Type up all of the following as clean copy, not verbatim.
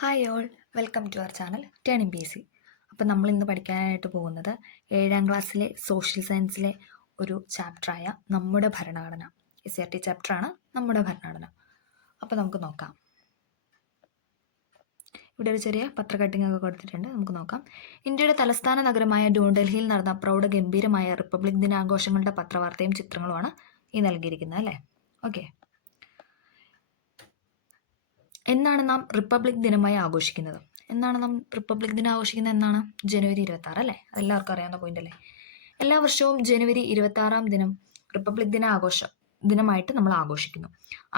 Hi all, welcome to our channel turning P C. അപ്പം നമ്മൾ ഇന്ന് പഠിക്കാനായിട്ട് പോകുന്നത് 7ാം ക്ലാസ്സിലെ സോഷ്യൽ സയൻസിലെ ഒരു ചാപ്റ്ററായ നമ്മുടെ ഭരണഘടന. SRT ചാപ്റ്ററാണ് നമ്മുടെ ഭരണഘടന. അപ്പോൾ നമുക്ക് നോക്കാം. ഇവിടെ ഒരു ചെറിയ പത്രക്കട്ടിംഗ് ഒക്കെ കൊടുത്തിട്ടുണ്ട്, നമുക്ക് നോക്കാം. ഇന്ത്യയുടെ തലസ്ഥാന നഗരമായ ന്യൂഡൽഹിയിൽ നടന്ന പ്രൗഢഗംഭീരമായ റിപ്പബ്ലിക് ദിനാഘോഷങ്ങളുടെ പത്രവാർത്തയും ചിത്രങ്ങളുമാണ് ഈ നൽകിയിരിക്കുന്നത്, അല്ലേ? ഓക്കെ. എന്നാണ് നാം റിപ്പബ്ലിക് ദിനമായി ആഘോഷിക്കുന്നത്? എന്നാണ് ജനുവരി 26, അല്ലേ? അതെല്ലാവർക്കും അറിയാവുന്ന പോയിന്റ് അല്ലേ? എല്ലാ വർഷവും ജനുവരി 26 ദിനം റിപ്പബ്ലിക് ദിനമായിട്ട് നമ്മൾ ആഘോഷിക്കുന്നു.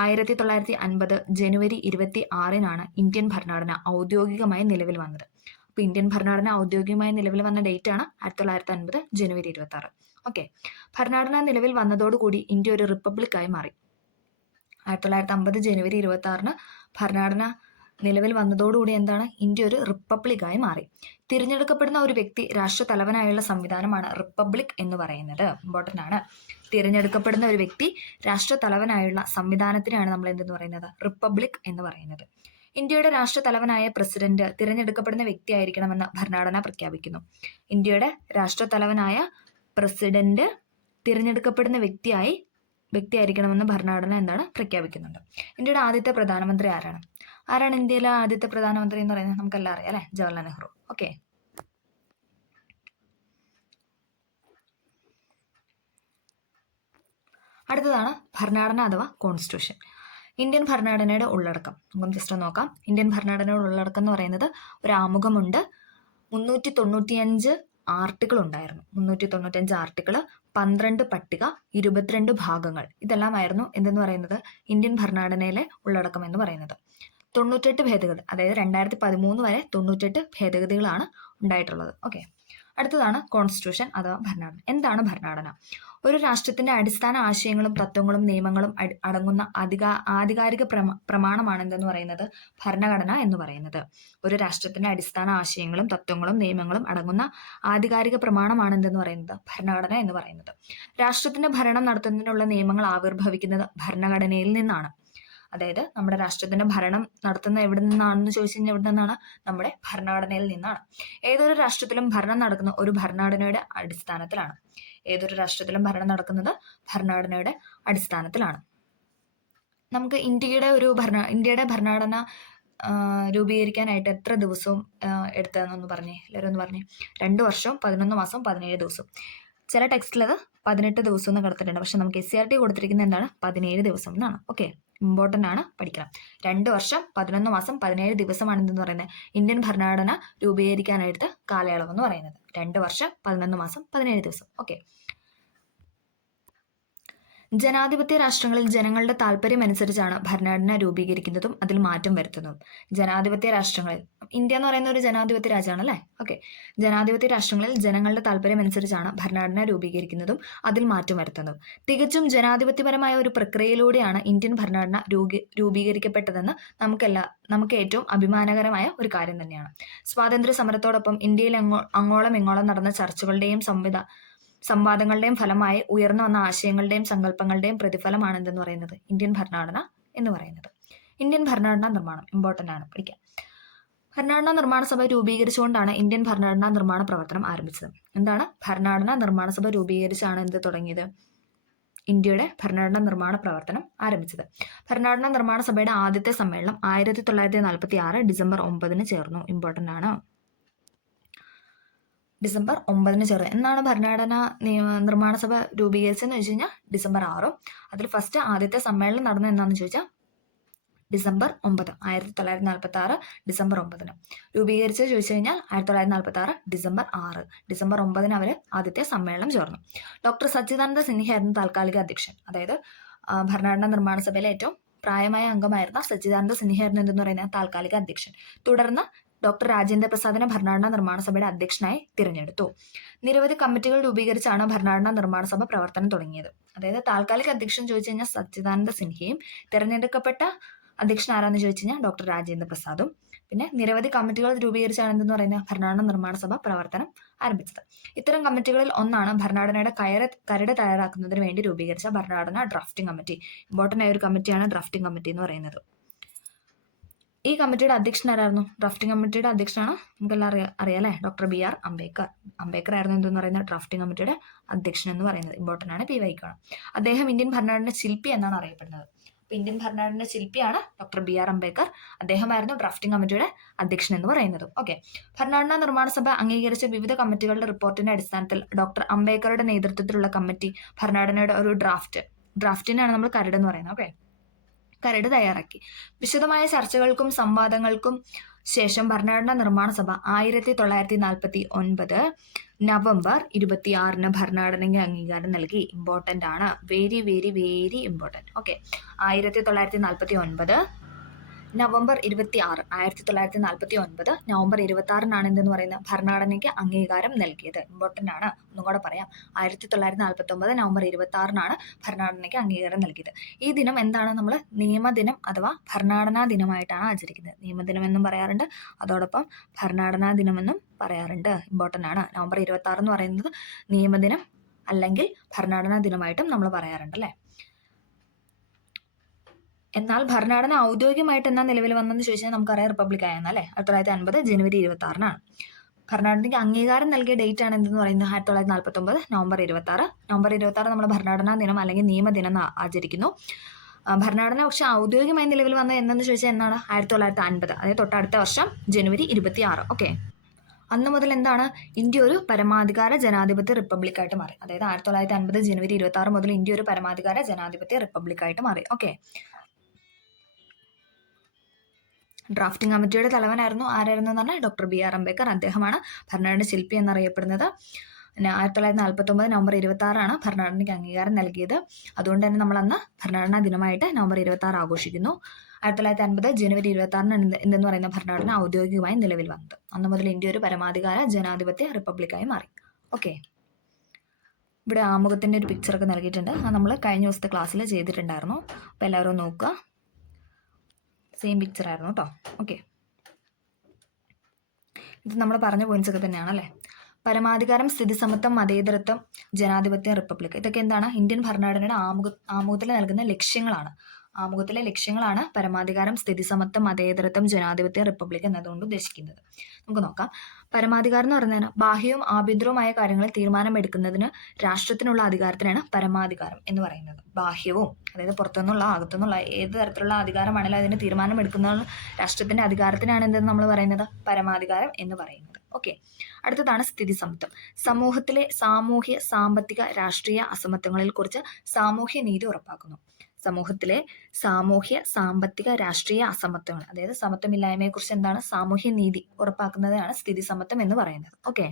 1950 ജനുവരി 26 ഇന്ത്യൻ ഭരണഘടന ഔദ്യോഗികമായി നിലവിൽ വന്നത്. അപ്പോൾ ഇന്ത്യൻ ഭരണഘടന ഔദ്യോഗികമായി നിലവിൽ വന്ന ഡേറ്റ് ആണ് 1950 ജനുവരി 26. ഓക്കെ. ഭരണഘടന നിലവിൽ വന്നതോടുകൂടി ഇന്ത്യ ഒരു റിപ്പബ്ലിക്കായി മാറി. 1950 ജനുവരി 26 ഭരണഘടന നിലവിൽ വന്നതോടുകൂടി എന്താണ്? ഇന്ത്യ ഒരു റിപ്പബ്ലിക്കായി മാറി. തിരഞ്ഞെടുക്കപ്പെടുന്ന ഒരു വ്യക്തി രാഷ്ട്രതലവനായുള്ള സംവിധാനമാണ് റിപ്പബ്ലിക് എന്ന് പറയുന്നത്. ഇമ്പോർട്ടൻ്റ് ആണ്. തിരഞ്ഞെടുക്കപ്പെടുന്ന ഒരു വ്യക്തി രാഷ്ട്രതലവനായുള്ള സംവിധാനത്തിനാണ് നമ്മൾ എന്തെന്ന് പറയുന്നത്? റിപ്പബ്ലിക് എന്ന് പറയുന്നത്. ഇന്ത്യയുടെ രാഷ്ട്രതലവനായ പ്രസിഡന്റ് തിരഞ്ഞെടുക്കപ്പെടുന്ന വ്യക്തിയായിരിക്കണമെന്ന് ഭരണഘടന പ്രഖ്യാപിക്കുന്നു. ഇന്ത്യയുടെ രാഷ്ട്രതലവനായ പ്രസിഡന്റ് തിരഞ്ഞെടുക്കപ്പെടുന്ന വ്യക്തിയായിരിക്കണമെന്ന് ഭരണഘടന എന്താണ് പ്രഖ്യാപിക്കുന്നുണ്ട്. ഇന്ത്യയുടെ ആദ്യത്തെ പ്രധാനമന്ത്രി ആരാണ്? ഇന്ത്യയിലെ ആദ്യത്തെ പ്രധാനമന്ത്രി എന്ന് പറയുന്നത്? നമുക്കെല്ലാം അറിയാം, അല്ലെ? ജവഹർലാൽ നെഹ്റു. ഓക്കെ. അടുത്തതാണ് ഭരണഘടന അഥവാ കോൺസ്റ്റിറ്റ്യൂഷൻ. ഇന്ത്യൻ ഭരണഘടനയുടെ ഉള്ളടക്കം നമുക്ക് ജസ്റ്റ് നോക്കാം. ഇന്ത്യൻ ഭരണഘടനയുടെ ഉള്ളടക്കം എന്ന് പറയുന്നത് ഒരു ആമുഖമുണ്ട്. 395 ആർട്ടിക്കിൾ ഉണ്ടായിരുന്നു. 395 ആർട്ടിക്കിൾ, 12 പട്ടിക, 22 ഭാഗങ്ങൾ. ഇതെല്ലാമായിരുന്നു എന്തെന്ന് പറയുന്നത്? ഇന്ത്യൻ ഭരണഘടനയിലെ ഉള്ളടക്കം എന്ന് പറയുന്നത്. 98 ഭേദഗതി, അതായത് 2013 വരെ 98 ഭേദഗതികളാണ് ഉണ്ടായിട്ടുള്ളത്. ഓക്കെ. അടുത്തതാണ് കോൺസ്റ്റിറ്റ്യൂഷൻ അഥവാ ഭരണഘടന. എന്താണ് ഭരണഘടന? ഒരു രാഷ്ട്രത്തിന്റെ അടിസ്ഥാന ആശയങ്ങളും തത്വങ്ങളും നിയമങ്ങളും അടങ്ങുന്ന ആധികാരിക പ്രമാണമാണ് എന്തെന്ന് പറയുന്നത്? ഭരണഘടന എന്ന് പറയുന്നത്. ഒരു രാഷ്ട്രത്തിന്റെ അടിസ്ഥാന ആശയങ്ങളും തത്വങ്ങളും നിയമങ്ങളും അടങ്ങുന്ന ആധികാരിക പ്രമാണമാണ് എന്തെന്ന് പറയുന്നത്? ഭരണഘടന എന്ന് പറയുന്നത്. രാഷ്ട്രത്തിന്റെ ഭരണം നടത്തുന്നതിനുള്ള നിയമങ്ങൾ ആവിർഭവിക്കുന്നത് ഭരണഘടനയിൽ നിന്നാണ്. അതായത് നമ്മുടെ രാഷ്ട്രത്തിന്റെ ഭരണം നടത്തുന്ന എവിടെ നിന്നാണെന്ന് ചോദിച്ചു കഴിഞ്ഞാൽ എവിടെ നിന്നാണ്? നമ്മുടെ ഭരണഘടനയിൽ നിന്നാണ്. ഏതൊരു രാഷ്ട്രത്തിലും ഭരണം നടക്കുന്ന ഒരു ഭരണഘടനയുടെ അടിസ്ഥാനത്തിലാണ്. ഭരണഘടനയുടെ അടിസ്ഥാനത്തിലാണ്. നമുക്ക് ഇന്ത്യയുടെ ഭരണഘടന രൂപീകരിക്കാനായിട്ട് എത്ര ദിവസവും എടുത്തതെന്നൊന്ന് പറഞ്ഞേ, എല്ലാവരും ഒന്ന് പറഞ്ഞേ. 2 വർഷവും 11 മാസവും 17 ദിവസവും. ചില ടെക്സ്റ്റിൽ അത് 18 ദിവസം എന്ന് കിടത്തിട്ടുണ്ട്. പക്ഷെ നമുക്ക് SCRT കൊടുത്തിരിക്കുന്നത് എന്താണ്? 17 ദിവസം എന്നാണ്. ഓക്കെ. ഇമ്പോർട്ടൻ്റ് ആണ്, പഠിക്കണം. 2 വർഷം 11 മാസം 17 ദിവസമാണ് എന്തെന്ന് പറയുന്നത്? ഇന്ത്യൻ ഭരണഘടന രൂപീകരിക്കാനായിട്ട് കാലയളവ് എന്ന് പറയുന്നത്. 2 വർഷം 11 മാസം 17 ദിവസം. ഓക്കെ. ജനാധിപത്യ രാഷ്ട്രങ്ങളിൽ ജനങ്ങളുടെ താല്പര്യം അനുസരിച്ചാണ് ഭരണഘടന രൂപീകരിക്കുന്നതും അതിൽ മാറ്റം വരുത്തുന്നതും. ജനാധിപത്യ രാഷ്ട്രങ്ങളിൽ, ഇന്ത്യ എന്ന് പറയുന്ന ഒരു ജനാധിപത്യ രാജ്യമാണ്, അല്ലേ? ഓക്കെ. ജനാധിപത്യ രാഷ്ട്രങ്ങളിൽ ജനങ്ങളുടെ താല്പര്യം അനുസരിച്ചാണ് ഭരണഘടന രൂപീകരിക്കുന്നതും അതിൽ മാറ്റം വരുത്തുന്നതും. തികച്ചും ജനാധിപത്യപരമായ ഒരു പ്രക്രിയയിലൂടെയാണ് ഇന്ത്യൻ ഭരണഘടന രൂപീകരിക്കപ്പെട്ടതെന്ന് നമുക്ക് ഏറ്റവും അഭിമാനകരമായ ഒരു കാര്യം തന്നെയാണ്. സ്വാതന്ത്ര്യ സമരത്തോടൊപ്പം ഇന്ത്യയിൽ അങ്ങോളം ഇങ്ങോളം നടന്ന ചർച്ചകളുടെയും സംവാദങ്ങളുടെയും ഫലമായി ഉയർന്നു വന്ന ആശയങ്ങളുടെയും സങ്കല്പങ്ങളുടെയും പ്രതിഫലമാണ് എന്തെന്ന് പറയുന്നത്? ഇന്ത്യൻ ഭരണഘടന എന്ന് പറയുന്നത്. ഇന്ത്യൻ ഭരണഘടനാ നിർമ്മാണം ഇമ്പോർട്ടൻ്റ് ആണ്, പഠിക്കാം. ഭരണഘടനാ നിർമ്മാണ സഭ രൂപീകരിച്ചുകൊണ്ടാണ് ഇന്ത്യൻ ഭരണഘടനാ നിർമ്മാണ പ്രവർത്തനം ആരംഭിച്ചത്. എന്താണ്? ഭരണഘടനാ നിർമ്മാണ സഭ രൂപീകരിച്ചാണ് എന്ത് തുടങ്ങിയത്? ഇന്ത്യയുടെ ഭരണഘടനാ നിർമ്മാണ പ്രവർത്തനം ആരംഭിച്ചത്. ഭരണഘടനാ നിർമ്മാണ സഭയുടെ ആദ്യത്തെ സമ്മേളനം 1946 ഡിസംബർ 9 ചേർന്നു. ഇമ്പോർട്ടൻ്റ് ആണ്. ഡിസംബർ 9 ചേർന്നു. എന്നാണ് ഭരണഘടനാ നിർമ്മാണ സഭ രൂപീകരിച്ചതെന്ന് ചോദിച്ചു കഴിഞ്ഞാൽ ഡിസംബർ 6. അതിൽ ഫസ്റ്റ് ആദ്യത്തെ സമ്മേളനം നടന്നത് എന്താണെന്ന് ചോദിച്ചാൽ ഡിസംബർ 9, 1946 ഡിസംബർ 9. രൂപീകരിച്ചത് ചോദിച്ചു കഴിഞ്ഞാൽ 1946 ഡിസംബർ 6. ഡിസംബർ 9 അവർ ആദ്യത്തെ സമ്മേളനം ചേർന്നു. ഡോക്ടർ സച്ചിദാനന്ദ സിൻഹയായിരുന്നു താൽക്കാലിക അധ്യക്ഷൻ. അതായത് ഭരണഘടനാ നിർമ്മാണ സഭയിലെ ഏറ്റവും പ്രായമായ അംഗമായിരുന്ന സച്ചിദാനന്ദ സിൻഹയായിരുന്നു എന്തെന്ന് പറയുന്നത്? താൽക്കാലിക അധ്യക്ഷൻ. തുടർന്ന് ഡോക്ടർ രാജേന്ദ്ര പ്രസാദിനെ ഭരണഘടനാ നിർമ്മാണ സഭയുടെ അധ്യക്ഷനായി തിരഞ്ഞെടുത്തു. നിരവധി കമ്മിറ്റികൾ രൂപീകരിച്ചാണ് ഭരണഘടനാ നിർമ്മാണ സഭ പ്രവർത്തനം തുടങ്ങിയത്. അതായത് താൽക്കാലിക അധ്യക്ഷൻ ചോദിച്ചു കഴിഞ്ഞാൽ സച്ചിദാനന്ദ സിൻഹയും, തിരഞ്ഞെടുക്കപ്പെട്ട അധ്യക്ഷൻ ആരാന്ന് ചോദിച്ചു കഴിഞ്ഞാൽ ഡോക്ടർ രാജേന്ദ്ര പ്രസാദും. പിന്നെ നിരവധി കമ്മിറ്റികൾ രൂപീകരിച്ചാണ് എന്തെന്ന് പറയുന്നത്? ഭരണഘടനാ നിർമ്മാണ സഭ പ്രവർത്തനം ആരംഭിച്ചത്. ഇത്തരം കമ്മിറ്റികളിൽ ഒന്നാണ് ഭരണഘടനയുടെ കരട് തയ്യാറാക്കുന്നതിന് വേണ്ടി രൂപീകരിച്ച ഭരണഘടനാ ഡ്രാഫ്റ്റിംഗ് കമ്മിറ്റി. ഇമ്പോർട്ടൻ്റ് ആയ ഒരു കമ്മിറ്റിയാണ് ഡ്രാഫ്റ്റിംഗ് കമ്മിറ്റി എന്ന് പറയുന്നത്. ഈ കമ്മിറ്റിയുടെ അധ്യക്ഷൻ ആരായിരുന്നു? ഡ്രാഫ്റ്റിംഗ് കമ്മിറ്റിയുടെ അധ്യക്ഷനാണ് നമുക്കെല്ലാം അറിയാം അല്ലേ, ഡോക്ടർ BR അംബേദ്കർ. അംബേദ്കർ ആയിരുന്നു എന്തെന്ന് പറയുന്നത് ഡ്രാഫ്റ്റിംഗ് കമ്മിറ്റിയുടെ അധ്യക്ഷൻ എന്ന് പറയുന്നത്. ഇമ്പോർട്ടൻ്റ് ആണ്, PY കാണാം. അദ്ദേഹം ഇന്ത്യൻ ഭരണഘടന ശില്പി എന്നാണ് അറിയപ്പെടുന്നത്. അപ്പോൾ ഇന്ത്യൻ ഭരണഘടന ശില്പിയാണ് ഡോക്ടർ BR അംബേദ്കർ. അദ്ദേഹമായിരുന്നു ഡ്രാഫ്റ്റിംഗ് കമ്മിറ്റിയുടെ അധ്യക്ഷൻ എന്ന് പറയുന്നത്. ഓക്കെ, ഭരണഘടനാ നിർമ്മാണ സഭ അംഗീകരിച്ച വിവിധ കമ്മിറ്റികളുടെ റിപ്പോർട്ടിന്റെ അടിസ്ഥാനത്തിൽ ഡോക്ടർ അംബേദ്കറുടെ നേതൃത്വത്തിലുള്ള കമ്മിറ്റി ഭരണഘടനയുടെ ഒരു ഡ്രാഫ്റ്റിനാണ് നമ്മൾ കരട് എന്ന് പറയുന്നത്. ഓക്കെ, കരട് തയ്യാറാക്കി. വിശദമായ ചർച്ചകൾക്കും സംവാദങ്ങൾക്കും ശേഷം ഭരണഘടനാ നിർമ്മാണ സഭ 1949 നവംബർ 26 ഭരണഘടനയ്ക്ക് അംഗീകാരം നൽകി. ഇമ്പോർട്ടൻ്റ് ആണ്, very very very important. Okay, 1949 November 26, 1949 November 26 എന്തെന്ന് പറയുന്നത് ഭരണഘടനയ്ക്ക് അംഗീകാരം നൽകിയത്. ഇമ്പോർട്ടൻ്റ് ആണ്, ഒന്നും കൂടെ പറയാം. 1949 നവംബർ 26 ഭരണഘടനയ്ക്ക് അംഗീകാരം നൽകിയത്. ഈ ദിനം എന്താണ്? നമ്മൾ നിയമദിനം അഥവാ ഭരണഘടനാ ദിനമായിട്ടാണ് ആചരിക്കുന്നത്. നിയമദിനം എന്നും പറയാറുണ്ട്, അതോടൊപ്പം ഭരണഘടനാ ദിനമെന്നും പറയാറുണ്ട്. ഇമ്പോർട്ടൻ്റ് ആണ്. നവംബർ 26 എന്ന് പറയുന്നത് നിയമദിനം അല്ലെങ്കിൽ ഭരണഘടനാ ദിനമായിട്ടും നമ്മൾ പറയാറുണ്ട് അല്ലേ. എന്നാൽ ഭരണഘടന ഔദ്യോഗികമായിട്ട് എന്നാ നിലവിൽ വന്നെന്ന് ചോദിച്ചാൽ നമുക്കറിയാം റിപ്പബ്ലിക് ആയെന്ന് അല്ലേ. 1950 ജനുവരി 26 ഭരണഘടനയ്ക്ക് അംഗീകാരം നൽകിയ ഡേറ്റ് ആണ് എന്തെന്ന് പറയുന്നത് 1949 നവംബർ 26. നവംബർ 26 നമ്മൾ ഭരണഘടനാ ദിനം അല്ലെങ്കിൽ നിയമദിനം ആചരിക്കുന്നു. ഭരണഘടന പക്ഷെ ഔദ്യോഗികമായി നിലവിൽ വന്നത് എന്നെന്ന് ചോദിച്ചാൽ എന്നാണ്? 1950, അതായത് തൊട്ടടുത്ത വർഷം ജനുവരി 26. ഓക്കെ, അന്ന് മുതൽ എന്താണ്? ഇന്ത്യ ഒരു പരമാധികാര ജനാധിപത്യ റിപ്പബ്ലിക്കായിട്ട് മാറി. അതായത് 1950 ജനുവരി 26 മുതൽ ഇന്ത്യ ഒരു പരമാധികാര ജനാധിപത്യ റിപ്പബ്ലിക്കായിട്ട് മാറി. ഓക്കെ, ഡ്രാഫ്റ്റിംഗ് കമ്മിറ്റിയുടെ തലവനായിരുന്നു ആരായിരുന്നു എന്ന് പറഞ്ഞാൽ ഡോക്ടർ BR അംബേദ്കർ. അദ്ദേഹമാണ് ഭരണഘടന ശില്പി എന്നറിയപ്പെടുന്നത്. 1949 നവംബർ 26 ഭരണഘടനയ്ക്ക് അംഗീകാരം നൽകിയത്. അതുകൊണ്ട് തന്നെ നമ്മൾ അന്ന് ഭരണഘടനാ ദിനമായിട്ട് നവംബർ 26 ആഘോഷിക്കുന്നു. 1950 ജനുവരി 26 എന്തെന്ന് പറയുന്ന ഭരണഘടന ഔദ്യോഗികമായി നിലവിൽ വന്നത്. അന്ന് മുതൽ ഇന്ത്യ ഒരു പരമാധികാര ജനാധിപത്യ റിപ്പബ്ലിക്കായി മാറി. ഓക്കെ, ഇവിടെ ആമുഖത്തിൻ്റെ ഒരു പിക്ചറൊക്കെ നൽകിയിട്ടുണ്ട്. അത് നമ്മൾ കഴിഞ്ഞ ദിവസത്തെ ക്ലാസ്സിൽ ചെയ്തിട്ടുണ്ടായിരുന്നു. അപ്പോൾ എല്ലാവരും നോക്കുക. സെയിം പിക്ചർ ആയിരുന്നു കേട്ടോ. ഓക്കെ, ഇത് നമ്മൾ പറഞ്ഞ പോയിന്റ്സ് ഒക്കെ തന്നെയാണല്ലേ. പരമാധികാരം, സ്ഥിതിസമത്വം, മതേതരത്വം, ജനാധിപത്യം, റിപ്പബ്ലിക്, ഇതൊക്കെ എന്താണ്? ഇന്ത്യൻ ഭരണഘടനയുടെ ആമുഖത്തിൽ നൽകുന്ന ലക്ഷ്യങ്ങളാണ്. ആമുഖത്തിലെ ലക്ഷ്യങ്ങളാണ് പരമാധികാരം, സ്ഥിതിസമത്വം, മതേതരത്വം, ജനാധിപത്യം, റിപ്പബ്ലിക് എന്നതുകൊണ്ട് ഉദ്ദേശിക്കുന്നത്. നമുക്ക് നോക്കാം. പരമാധികാരം എന്ന് പറഞ്ഞാൽ ബാഹ്യവും ആഭ്യന്തരവുമായ കാര്യങ്ങളിൽ തീരുമാനമെടുക്കുന്നതിന് രാഷ്ട്രത്തിനുള്ള അധികാരത്തിനാണ് പരമാധികാരം എന്ന് പറയുന്നത്. ബാഹ്യവും, അതായത് പുറത്തുനിന്നുള്ള അകത്തുനിന്നുള്ള ഏത് തരത്തിലുള്ള അധികാരമാണെങ്കിലും അതിന് തീരുമാനമെടുക്കുന്ന രാഷ്ട്രത്തിന്റെ അധികാരത്തിനാണ് എന്തെന്ന് നമ്മൾ പറയുന്നത് പരമാധികാരം എന്ന് പറയുന്നത്. ഓക്കെ, അടുത്തതാണ് സ്ഥിതിസമത്വം. സമൂഹത്തിലെ സാമൂഹ്യ, സാമ്പത്തിക, രാഷ്ട്രീയ അസമത്വങ്ങളിൽ കുറിച്ച് സാമൂഹ്യ നീതി ഉറപ്പാക്കുന്നു. സമൂഹത്തിലെ സാമൂഹ്യ, സാമ്പത്തിക, രാഷ്ട്രീയ അസമത്വങ്ങൾ, അതായത് സമത്വമില്ലായ്മയെക്കുറിച്ച് എന്താണ്? സാമൂഹ്യ നീതി ഉറപ്പാക്കുന്നതാണ് സ്ഥിതിസമത്വം എന്ന് പറയുന്നത്. ഓക്കെ,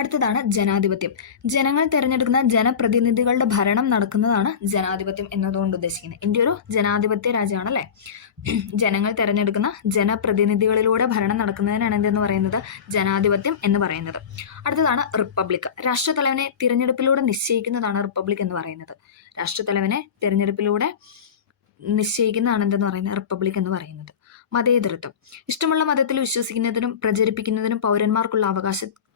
അടുത്തതാണ് ജനാധിപത്യം. ജനങ്ങൾ തിരഞ്ഞെടുക്കുന്ന ജനപ്രതിനിധികളുടെ ഭരണം നടക്കുന്നതാണ് ജനാധിപത്യം എന്നതുകൊണ്ട് ഉദ്ദേശിക്കുന്നത്. ഇന്ത്യ ഒരു ജനാധിപത്യ രാജ്യമാണല്ലേ. ജനങ്ങൾ തിരഞ്ഞെടുക്കുന്ന ജനപ്രതിനിധികളിലൂടെ ഭരണം നടക്കുന്നതിനാണ് എന്തെന്ന് പറയുന്നത് ജനാധിപത്യം എന്ന് പറയുന്നത്. അടുത്തതാണ് റിപ്പബ്ലിക്. രാഷ്ട്രത്തലവനെ തിരഞ്ഞെടുപ്പിലൂടെ നിശ്ചയിക്കുന്നതാണ് റിപ്പബ്ലിക് എന്ന് പറയുന്നത്. രാഷ്ട്രത്തലവനെ തിരഞ്ഞെടുപ്പിലൂടെ നിശ്ചയിക്കുന്നതാണ് എന്തെന്ന് പറയുന്നത് റിപ്പബ്ലിക് എന്ന് പറയുന്നത്. മതേതരത്വം. ഇഷ്ടമുള്ള മതത്തിൽ വിശ്വസിക്കുന്നതിനും പ്രചരിപ്പിക്കുന്നതിനും പൗരന്മാർക്കുള്ള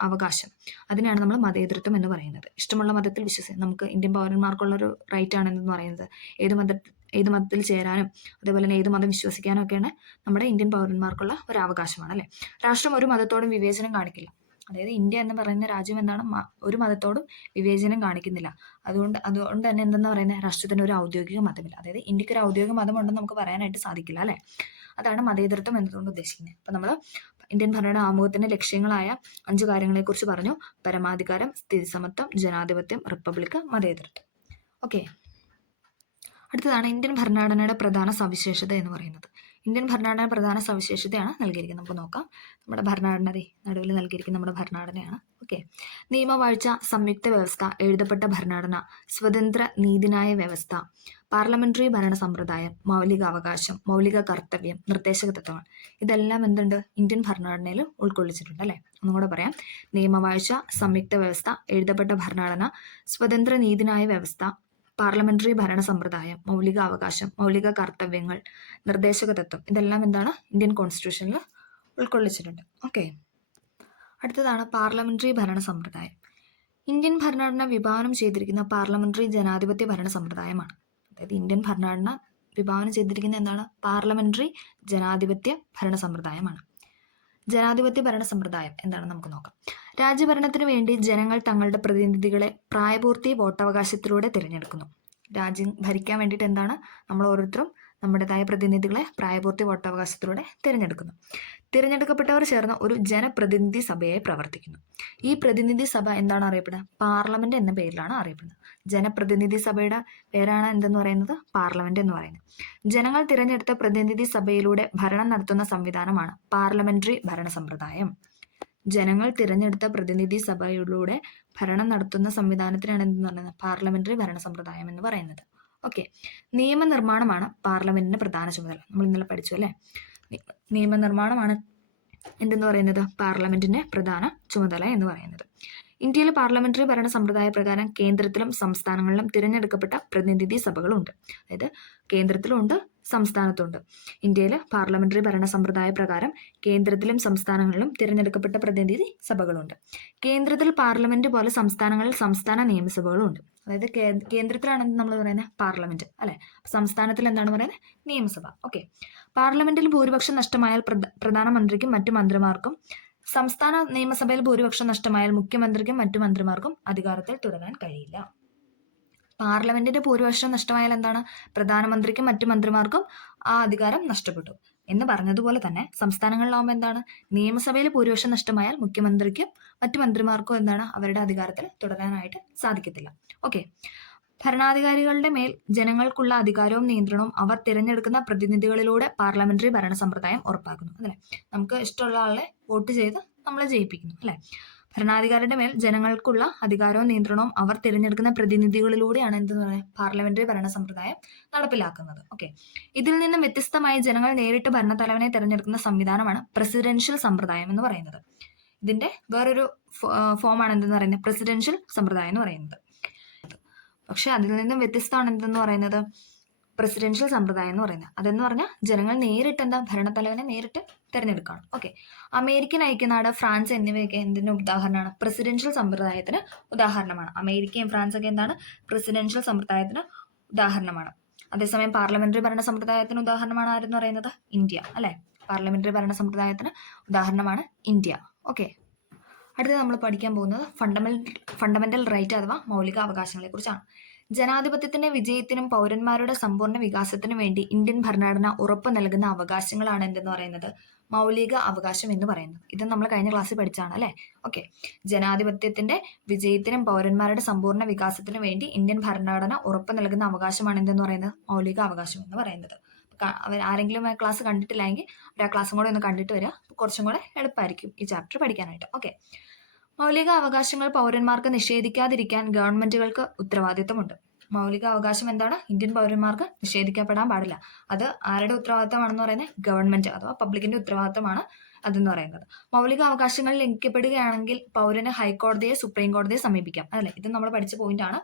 അവകാശം, അതിനാണ് നമ്മൾ മതേതരത്വം എന്ന് പറയുന്നത്. ഇഷ്ടമുള്ള മതത്തിൽ നമുക്ക് ഇന്ത്യൻ പൗരന്മാർക്കുള്ള ഒരു റൈറ്റ് ആണ് എന്ന് പറയുന്നത്. ഏത് മതത്തിൽ ചേരാനും അതേപോലെ തന്നെ ഏത് മതം വിശ്വസിക്കാനും ഒക്കെയാണ് നമ്മുടെ ഇന്ത്യൻ പൗരന്മാർക്കുള്ള ഒരു അവകാശമാണ് അല്ലേ. രാഷ്ട്രം ഒരു മതത്തോടും വിവേചനം കാണിക്കില്ല. അതായത് ഇന്ത്യ എന്ന് പറയുന്ന രാജ്യം എന്താണ്? ഒരു മതത്തോടും വിവേചനം കാണിക്കുന്നില്ല. അതുകൊണ്ട് തന്നെ എന്തെന്ന് പറയുന്നത് രാഷ്ട്രത്തിന് ഒരു ഔദ്യോഗിക മതമില്ല. അതായത് ഇന്ത്യക്ക് ഒരു ഔദ്യോഗിക മതം ഉണ്ടെന്ന് നമുക്ക് പറയാനായിട്ട് സാധിക്കില്ല അല്ലേ. അതാണ് മതേതരത്വം എന്നതുകൊണ്ട് ഉദ്ദേശിക്കുന്നത്. അപ്പം നമ്മൾ ഇന്ത്യൻ ഭരണ ആമുഖത്തിന്റെ ലക്ഷ്യങ്ങളായ 5 കാര്യങ്ങളെക്കുറിച്ച് പറഞ്ഞു. പരമാധികാരം, സ്ഥിതിസമത്വം, ജനാധിപത്യം, റിപ്പബ്ലിക്, മതേതരത്വം. ഓക്കെ, അടുത്തതാണ് ഇന്ത്യൻ ഭരണഘടനയുടെ പ്രധാന സവിശേഷത എന്ന് പറയുന്നത്. ഇന്ത്യൻ ഭരണഘടന പ്രധാന സവിശേഷതയാണ് നൽകിയിരിക്കുന്നത്. നമുക്ക് നോക്കാം. നമ്മുടെ ഭരണഘടന നടുവിൽ നൽകിയിരിക്കുന്ന നമ്മുടെ ഭരണഘടനയാണ്. ഓക്കെ, നിയമവാഴ്ച, സംയുക്ത വ്യവസ്ഥ, എഴുതപ്പെട്ട ഭരണഘടന, സ്വതന്ത്ര നീതിന്യായ വ്യവസ്ഥ, പാർലമെന്ററി ഭരണ സമ്പ്രദായം, മൗലികാവകാശം, മൗലിക കർത്തവ്യം, നിർദ്ദേശക തത്വങ്ങൾ, ഇതെല്ലാം എന്തുണ്ട്? ഇന്ത്യൻ ഭരണഘടനയിൽ ഉൾക്കൊള്ളിച്ചിട്ടുണ്ട് അല്ലേ. ഒന്നുകൂടെ പറയാം. നിയമവാഴ്ച, സംയുക്ത വ്യവസ്ഥ, എഴുതപ്പെട്ട ഭരണഘടന, സ്വതന്ത്ര നീതിന്യായ വ്യവസ്ഥ, പാർലമെന്ററി ഭരണ സമ്പ്രദായം, മൗലിക അവകാശം, മൗലിക കർത്തവ്യങ്ങൾ, നിർദ്ദേശക തത്വം, ഇതെല്ലാം എന്താണ്? ഇന്ത്യൻ കോൺസ്റ്റിറ്റ്യൂഷനിൽ ഉൾക്കൊള്ളിച്ചിട്ടുണ്ട്. ഓക്കെ, അടുത്തതാണ് പാർലമെന്ററി ഭരണ സമ്പ്രദായം. ഇന്ത്യൻ ഭരണഘടന വിഭാവനം ചെയ്തിരിക്കുന്ന പാർലമെന്ററി ജനാധിപത്യ ഭരണ സമ്പ്രദായമാണ്. അതായത് ഇന്ത്യൻ ഭരണഘടന വിഭാവനം ചെയ്തിരിക്കുന്ന എന്താണ്? പാർലമെന്ററി ജനാധിപത്യ ഭരണ സമ്പ്രദായമാണ്. ജനാധിപത്യ ഭരണ സമ്പ്രദായം എന്താണെന്ന് നമുക്ക് നോക്കാം. രാജ്യഭരണത്തിന് വേണ്ടി ജനങ്ങൾ തങ്ങളുടെ പ്രതിനിധികളെ പ്രായപൂർത്തി വോട്ടവകാശത്തിലൂടെ തിരഞ്ഞെടുക്കുന്നു. രാജ്യം ഭരിക്കാൻ വേണ്ടിയിട്ട് എന്താണ്? നമ്മൾ ഓരോരുത്തരും നമ്മുടേതായ പ്രതിനിധികളെ പ്രായപൂർത്തി വോട്ടവകാശത്തിലൂടെ തിരഞ്ഞെടുക്കുന്നു. തിരഞ്ഞെടുക്കപ്പെട്ടവർ ചേർന്ന് ഒരു ജനപ്രതിനിധി സഭയായി പ്രവർത്തിക്കുന്നു. ഈ പ്രതിനിധി സഭ എന്താണ് അറിയപ്പെടുന്നത്? പാർലമെന്റ് എന്ന പേരിലാണ് അറിയപ്പെടുന്നത്. ജനപ്രതിനിധി സഭയുടെ പേരാണ് എന്തെന്ന് പറയുന്നത്? പാർലമെന്റ് എന്ന് പറയുന്നത്. ജനങ്ങൾ തിരഞ്ഞെടുത്ത പ്രതിനിധി സഭയിലൂടെ ഭരണം നടത്തുന്ന സംവിധാനമാണ് പാർലമെന്ററി ഭരണ സമ്പ്രദായം. ജനങ്ങൾ തിരഞ്ഞെടുത്ത പ്രതിനിധി സഭയിലൂടെ ഭരണം നടത്തുന്ന സംവിധാനത്തിനാണ് എന്തെന്ന് പറയുന്നത്? പാർലമെന്ററി ഭരണ സമ്പ്രദായം എന്ന് പറയുന്നത്. ഓക്കെ, നിയമനിർമ്മാണമാണ് പാർലമെന്റിന്റെ പ്രധാന ചുമതല. നമ്മൾ ഇന്നലെ പഠിച്ചു അല്ലേ? നിയമനിർമ്മാണമാണ് എന്തെന്ന് പറയുന്നത്? പാർലമെന്റിന്റെ പ്രധാന ചുമതല എന്ന് പറയുന്നത്. ഇന്ത്യയിൽ പാർലമെന്ററി ഭരണ സമ്പ്രദായ പ്രകാരം കേന്ദ്രത്തിലും സംസ്ഥാനങ്ങളിലും തിരഞ്ഞെടുക്കപ്പെട്ട പ്രതിനിധി സഭകളുണ്ട്. അതായത് കേന്ദ്രത്തിലുണ്ട്, സംസ്ഥാനത്തുണ്ട്. ഇന്ത്യയിൽ പാർലമെന്ററി ഭരണ സമ്പ്രദായ പ്രകാരം കേന്ദ്രത്തിലും സംസ്ഥാനങ്ങളിലും തിരഞ്ഞെടുക്കപ്പെട്ട പ്രതിനിധി സഭകളുണ്ട്. കേന്ദ്രത്തിൽ പാർലമെന്റ് പോലെ സംസ്ഥാനങ്ങളിൽ സംസ്ഥാന നിയമസഭകളുണ്ട്. അതായത് കേന്ദ്രത്തിലാണെന്ന് നമ്മൾ പറയുന്നത് പാർലമെന്റ് അല്ലെ, സംസ്ഥാനത്തിൽ എന്താണ് പറയുന്നത്? നിയമസഭ. ഓക്കെ, പാർലമെന്റിൽ ഭൂരിപക്ഷം നഷ്ടമായാൽ പ്രധാനമന്ത്രിക്കും മറ്റു മന്ത്രിമാർക്കും, സംസ്ഥാന നിയമസഭയിൽ ഭൂരിപക്ഷം നഷ്ടമായാൽ മുഖ്യമന്ത്രിക്കും മറ്റു മന്ത്രിമാർക്കും അധികാരത്തിൽ തുടരാൻ കഴിയില്ല. പാർലമെന്റിന്റെ ഭൂരിപക്ഷം നഷ്ടമായാൽ എന്താണ്? പ്രധാനമന്ത്രിക്കും മറ്റു മന്ത്രിമാർക്കും ആ അധികാരം നഷ്ടപ്പെട്ടു എന്ന് പറഞ്ഞതുപോലെ തന്നെ സംസ്ഥാനങ്ങളിലാവുമ്പോൾ എന്താണ്? നിയമസഭയിൽ ഭൂരിപക്ഷം നഷ്ടമായാൽ മുഖ്യമന്ത്രിക്കും മറ്റു മന്ത്രിമാർക്കും എന്താണ്? അവരുടെ അധികാരത്തിൽ തുടരാനായിട്ട് സാധിക്കത്തില്ല. ഓക്കെ, ഭരണാധികാരികളുടെ മേൽ ജനങ്ങൾക്കുള്ള അധികാരവും നിയന്ത്രണവും അവർ തിരഞ്ഞെടുക്കുന്ന പ്രതിനിധികളിലൂടെ പാർലമെന്ററി ഭരണ സമ്പ്രദായം ഉറപ്പാക്കുന്നു. അല്ലെ, നമുക്ക് ഇഷ്ടമുള്ള ആളെ വോട്ട് ചെയ്ത് നമ്മളെ ജയിപ്പിക്കുന്നു അല്ലെ. ഭരണാധികാരിയുടെ മേൽ ജനങ്ങൾക്കുള്ള അധികാരവും നിയന്ത്രണവും അവർ തിരഞ്ഞെടുക്കുന്ന പ്രതിനിധികളിലൂടെയാണ് എന്തെന്ന് പറയുന്നത്? പാർലമെന്ററി ഭരണ സമ്പ്രദായം നടപ്പിലാക്കുന്നത്. ഓക്കെ, ഇതിൽ നിന്നും വ്യത്യസ്തമായി ജനങ്ങൾ നേരിട്ട് ഭരണത്തലവനെ തിരഞ്ഞെടുക്കുന്ന സംവിധാനമാണ് പ്രസിഡൻഷ്യൽ സമ്പ്രദായം എന്ന് പറയുന്നത്. ഇതിന്റെ വേറൊരു ഫോമാണ് എന്തെന്ന് പറയുന്നത്? പ്രസിഡൻഷ്യൽ സമ്പ്രദായം എന്ന് പറയുന്നത്. പക്ഷെ അതിൽ നിന്നും വ്യത്യസ്തമാണ് എന്തെന്ന് പറയുന്നത്? പ്രസിഡൻഷ്യൽ സമ്പ്രദായം എന്ന് പറയുന്നത്. അതെന്ന് പറഞ്ഞാൽ ജനങ്ങൾ നേരിട്ട് ഭരണത്തലവനെ നേരിട്ട് തിരഞ്ഞെടുക്കുകയാണ്. ഓക്കെ, അമേരിക്കൻ ഐക്യനാട്, ഫ്രാൻസ് എന്നിവയൊക്കെ എന്തിന്റെ ഉദാഹരണമാണ്? പ്രസിഡൻഷ്യൽ സമ്പ്രദായത്തിന് ഉദാഹരണമാണ്. അമേരിക്കയും ഫ്രാൻസൊക്കെ എന്താണ്? പ്രസിഡൻഷ്യൽ സമ്പ്രദായത്തിന് ഉദാഹരണമാണ്. അതേസമയം പാർലമെന്ററി ഭരണ സമ്പ്രദായത്തിന് ഉദാഹരണമാണ് ആരെന്ന് പറയുന്നത്? ഇന്ത്യ അല്ലെ. പാർലമെന്ററി ഭരണ സമ്പ്രദായത്തിന് ഉദാഹരണമാണ് ഇന്ത്യ. ഓക്കെ, അടുത്തത് നമ്മൾ പഠിക്കാൻ പോകുന്നത് ഫണ്ടമെന്റൽ റൈറ്റ് അഥവാ മൗലിക അവകാശങ്ങളെ കുറിച്ചാണ്. ജനാധിപത്യത്തിന്റെ വിജയത്തിനും പൗരന്മാരുടെ സമ്പൂർണ്ണ വികാസത്തിനും വേണ്ടി ഇന്ത്യൻ ഭരണഘടന ഉറപ്പു നൽകുന്ന അവകാശങ്ങളാണ് എന്തെന്ന് പറയുന്നത്? മൗലിക അവകാശം എന്ന് പറയുന്നത്. ഇത് നമ്മൾ കഴിഞ്ഞ ക്ലാസ്സിൽ പഠിച്ചാണ് അല്ലെ. ഓക്കെ, ജനാധിപത്യത്തിന്റെ വിജയത്തിനും പൗരന്മാരുടെ സമ്പൂർണ്ണ വികാസത്തിനും വേണ്ടി ഇന്ത്യൻ ഭരണഘടന ഉറപ്പു നൽകുന്ന അവകാശമാണ് എന്തെന്ന് പറയുന്നത്? മൗലിക അവകാശം എന്ന് പറയുന്നത്. ആരെങ്കിലും ആ ക്ലാസ് കണ്ടിട്ടില്ലെങ്കിൽ ആ ക്ലാസ്സും കൂടെ ഒന്ന് കണ്ടിട്ട് വരിക. കുറച്ചും കൂടെ എളുപ്പമായിരിക്കും ഈ ചാപ്റ്റർ പഠിക്കാനായിട്ട്. ഓക്കെ, മൗലിക അവകാശങ്ങൾ പൗരന്മാർക്ക് നിഷേധിക്കാതിരിക്കാൻ ഗവൺമെന്റുകൾക്ക് ഉത്തരവാദിത്തമുണ്ട്. മൗലിക അവകാശം എന്താണ്? ഇന്ത്യൻ പൗരന്മാർക്ക് നിഷേധിക്കപ്പെടാൻ പാടില്ല. അത് ആരുടെ ഉത്തരവാദിത്തമാണെന്ന് പറയുന്നത്? ഗവൺമെന്റ് അഥവാ പബ്ലിക്കിന്റെ ഉത്തരവാദിത്തമാണ് അതെന്ന് പറയുന്നത്. മൗലിക അവകാശങ്ങൾ ലംഘിക്കപ്പെടുകയാണെങ്കിൽ പൗരന് ഹൈക്കോടതിയെ, സുപ്രീം കോടതിയെ സമീപിക്കാം. അതല്ലേ, ഇത് നമ്മൾ പഠിച്ച പോയിന്റ് ആണ്.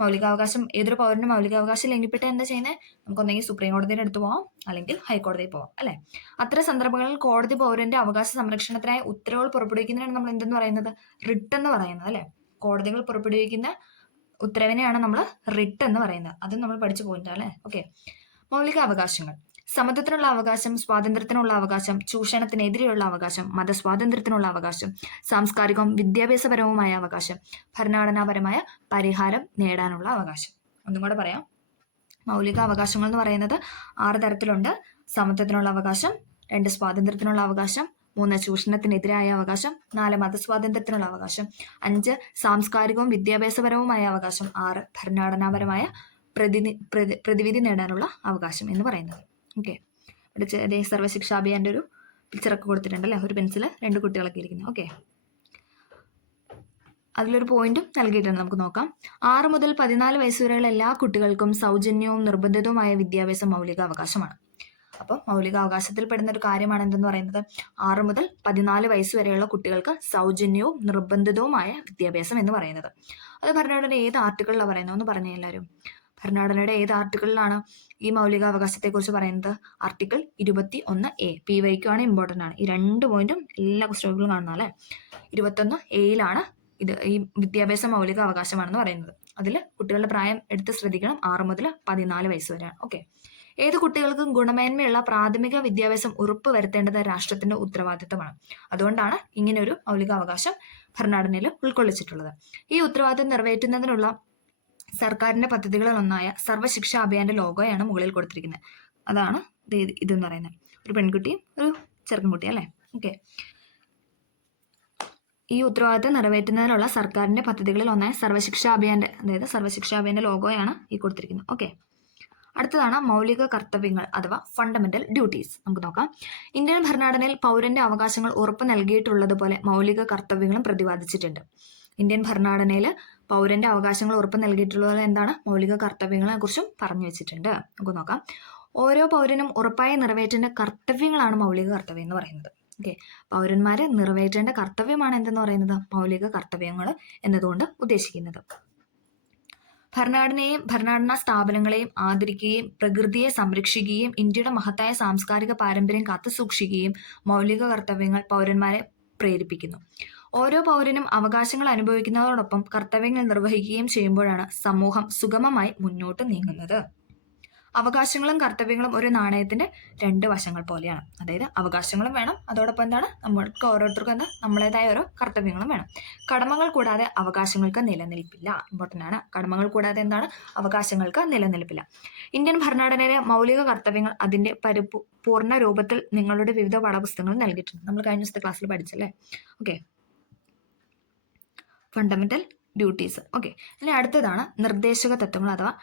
മൗലികാവകാശം, ഏതൊരു പൗരനും മൗലികാവകാശം ലംഘിപ്പെട്ട് എന്താ ചെയ്യുന്നത്? നമുക്കൊന്നെങ്കിൽ സുപ്രീം കോടതിയുടെ അടുത്ത് പോവാം, അല്ലെങ്കിൽ ഹൈക്കോടതിയിൽ പോവാം അല്ലെ. അത്തരം സന്ദർഭങ്ങളിൽ കോടതി പൗരന്റെ അവകാശ സംരക്ഷണത്തിനായി ഉത്തരവുകൾ പുറപ്പെടുവിക്കുന്നതിനാണ് നമ്മൾ എന്തെന്ന് പറയുന്നത്? റിട്ട് എന്ന് പറയുന്നത് അല്ലെ. കോടതികൾ പുറപ്പെടുവിക്കുന്ന ഉത്തരവിനെയാണ് നമ്മൾ റിട്ട് എന്ന് പറയുന്നത്. അത് നമ്മൾ പഠിച്ചു പോയിന്റ് അല്ലെ. ഓക്കെ, മൗലിക അവകാശങ്ങൾ: സമത്വത്തിനുള്ള അവകാശം, സ്വാതന്ത്ര്യത്തിനുള്ള അവകാശം, ചൂഷണത്തിനെതിരെയുള്ള അവകാശം, മതസ്വാതന്ത്ര്യത്തിനുള്ള അവകാശം, സാംസ്കാരികവും വിദ്യാഭ്യാസപരവുമായ അവകാശം, ഭരണഘടനാപരമായ പരിഹാരം നേടാനുള്ള അവകാശം. ഒന്നും കൂടെ പറയാം. മൗലിക അവകാശങ്ങൾ എന്ന് പറയുന്നത് 6 തരത്തിലുണ്ട്. സമത്വത്തിനുള്ള അവകാശം, 2 സ്വാതന്ത്ര്യത്തിനുള്ള അവകാശം, 3 ചൂഷണത്തിനെതിരായ അവകാശം, 4 മതസ്വാതന്ത്ര്യത്തിനുള്ള അവകാശം, 5 സാംസ്കാരികവും വിദ്യാഭ്യാസപരവുമായ അവകാശം, 6 ഭരണഘടനാപരമായ പ്രതിവിധി നേടാനുള്ള അവകാശം എന്ന് പറയുന്നത്. ഓക്കെ, ഇവിടെ സർവശിക്ഷാ അഭിയാന്റെ ഒരു പിക്ചറൊക്കെ കൊടുത്തിട്ടുണ്ട് അല്ലേ, ഒരു പെൻസിൽ 2 കുട്ടികളൊക്കെ ഇരിക്കുന്നത്. ഓക്കെ, അതിലൊരു പോയിന്റും നൽകിയിട്ടുണ്ട്, നമുക്ക് നോക്കാം. 6 മുതൽ 14 വയസ്സ് വരെയുള്ള എല്ലാ കുട്ടികൾക്കും സൗജന്യവും നിർബന്ധിതവുമായ വിദ്യാഭ്യാസം മൗലിക അവകാശമാണ്. അപ്പോൾ മൗലിക അവകാശത്തിൽ പെടുന്ന ഒരു കാര്യമാണ് എന്തെന്ന് പറയുന്നത്? 6 മുതൽ 14 വയസ്സ് വരെയുള്ള കുട്ടികൾക്ക് സൗജന്യവും നിർബന്ധിതവുമായ വിദ്യാഭ്യാസം എന്ന് പറയുന്നത്. അത് ഭരണഘടന ഏത് ആർട്ടിക്കിളിലാണ് പറയുന്നത്? ഒന്ന് പറഞ്ഞേ എല്ലാവരും. ഭരണഘടനയുടെ ഏത് ആർട്ടിക്കിളിലാണ് ഈ മൗലിക അവകാശത്തെക്കുറിച്ച് പറയുന്നത്? Article 21A. PYQ ആണ്, ഇമ്പോർട്ടൻ്റ് ആണ്. ഈ 2 പോയിന്റും എല്ലാ ക്വസ്റ്റ്യനുകളും കാണുന്ന അല്ലേ. 21A ഇത് ഈ വിദ്യാഭ്യാസ മൗലിക അവകാശമാണെന്ന് പറയുന്നത്. അതിൽ കുട്ടികളുടെ പ്രായം എടുത്ത് ശ്രദ്ധിക്കണം. 6 മുതൽ 14 വയസ്സ് വരെയാണ്. ഓക്കെ, ഏത് കുട്ടികൾക്കും ഗുണമേന്മയുള്ള പ്രാഥമിക വിദ്യാഭ്യാസം ഉറപ്പുവരുത്തേണ്ടത് രാഷ്ട്രത്തിന്റെ ഉത്തരവാദിത്തമാണ്. അതുകൊണ്ടാണ് ഇങ്ങനെയൊരു മൗലികാവകാശം ഭരണഘടനയിൽ ഉൾക്കൊള്ളിച്ചിട്ടുള്ളത്. ഈ ഉത്തരവാദിത്തം നിറവേറ്റുന്നതിനുള്ള സർക്കാരിന്റെ പദ്ധതികളിൽ ഒന്നായ സർവ്വശിക്ഷ അഭിയാന്റെ ലോഗോയാണ് മുകളിൽ കൊടുത്തിരിക്കുന്നത്. അതാണ് ഇതെന്ന് പറയുന്നത്. ഒരു പെൺകുട്ടിയും ഒരു ചെറുക്കൻകുട്ടി അല്ലേ. ഓക്കെ, ഈ ഉത്തരവാദിത്തം നിറവേറ്റുന്നതിനുള്ള സർക്കാരിന്റെ പദ്ധതികളിൽ ഒന്നായ സർവ്വശിക്ഷ അഭിയാന്റെ, അതായത് സർവ്വശിക്ഷ അഭിയാന്റെ ലോഗോയാണ് ഈ കൊടുത്തിരിക്കുന്നത്. ഓക്കെ, അടുത്തതാണ് മൗലിക കർത്തവ്യങ്ങൾ അഥവാ ഫണ്ടമെന്റൽ ഡ്യൂട്ടീസ്. നമുക്ക് നോക്കാം. ഇന്ത്യൻ ഭരണഘടനയിൽ പൗരന്റെ അവകാശങ്ങൾ ഉറപ്പു നൽകിയിട്ടുള്ളതുപോലെ മൗലിക കർത്തവ്യങ്ങളും പ്രതിപാദിച്ചിട്ടുണ്ട്. ഇന്ത്യൻ ഭരണഘടനയിൽ പൗരന്റെ അവകാശങ്ങൾ ഉറപ്പ് നൽകിയിട്ടുള്ളത് എന്താണ്? മൗലിക കർത്തവ്യങ്ങളെ കുറിച്ചും പറഞ്ഞു വെച്ചിട്ടുണ്ട്. നമുക്ക് നോക്കാം. ഓരോ പൗരനും ഉറപ്പായി നിറവേറ്റേണ്ട കർത്തവ്യങ്ങളാണ് മൗലിക കർത്തവ്യം എന്ന് പറയുന്നത്. ഓക്കെ, പൗരന്മാര് നിറവേറ്റേണ്ട കർത്തവ്യമാണ് എന്തെന്ന് പറയുന്നത്? മൗലിക കർത്തവ്യങ്ങൾ എന്നതുകൊണ്ട് ഉദ്ദേശിക്കുന്നത്. ഭരണഘടനയെയും ഭരണഘടനാ സ്ഥാപനങ്ങളെയും ആദരിക്കുകയും പ്രകൃതിയെ സംരക്ഷിക്കുകയും ഇന്ത്യയുടെ മഹത്തായ സാംസ്കാരിക പാരമ്പര്യം കാത്തുസൂക്ഷിക്കുകയും മൗലിക കർത്തവ്യങ്ങൾ പൗരന്മാരെ പ്രേരിപ്പിക്കുന്നു. ഓരോ പൗരനും അവകാശങ്ങൾ അനുഭവിക്കുന്നതോടൊപ്പം കർത്തവ്യങ്ങൾ നിർവഹിക്കുകയും ചെയ്യുമ്പോഴാണ് സമൂഹം സുഗമമായി മുന്നോട്ട് നീങ്ങുന്നത്. അവകാശങ്ങളും കർത്തവ്യങ്ങളും ഒരു നാണയത്തിന്റെ രണ്ട് വശങ്ങൾ പോലെയാണ്. അതായത് അവകാശങ്ങളും വേണം, അതോടൊപ്പം എന്താണ്, നമ്മൾക്ക് ഓരോരുത്തർക്കും എന്താ നമ്മളേതായ ഓരോ കർത്തവ്യങ്ങളും വേണം. കടമകൾ കൂടാതെ അവകാശങ്ങൾക്ക് നിലനിൽപ്പില്ല. ഇമ്പോർട്ടൻ്റ് ആണ്. കടമകൾ കൂടാതെ എന്താണ്? അവകാശങ്ങൾക്ക് നിലനിൽപ്പില്ല. ഇന്ത്യൻ ഭരണഘടനയിലെ മൗലിക കർത്തവ്യങ്ങൾ അതിന്റെ പൂർണ്ണ രൂപത്തിൽ നിങ്ങളുടെ വിവിധ പാഠപുസ്തകങ്ങളിൽ നൽകിയിട്ടുണ്ട്. നമ്മൾ കഴിഞ്ഞ ദിവസത്തെ ക്ലാസ്സിൽ പഠിച്ചല്ലേ. Okay, fundamental duties. ഓക്കെ, ഇനി അടുത്തതാണ് നിർദ്ദേശക തത്വങ്ങൾ അഥവാ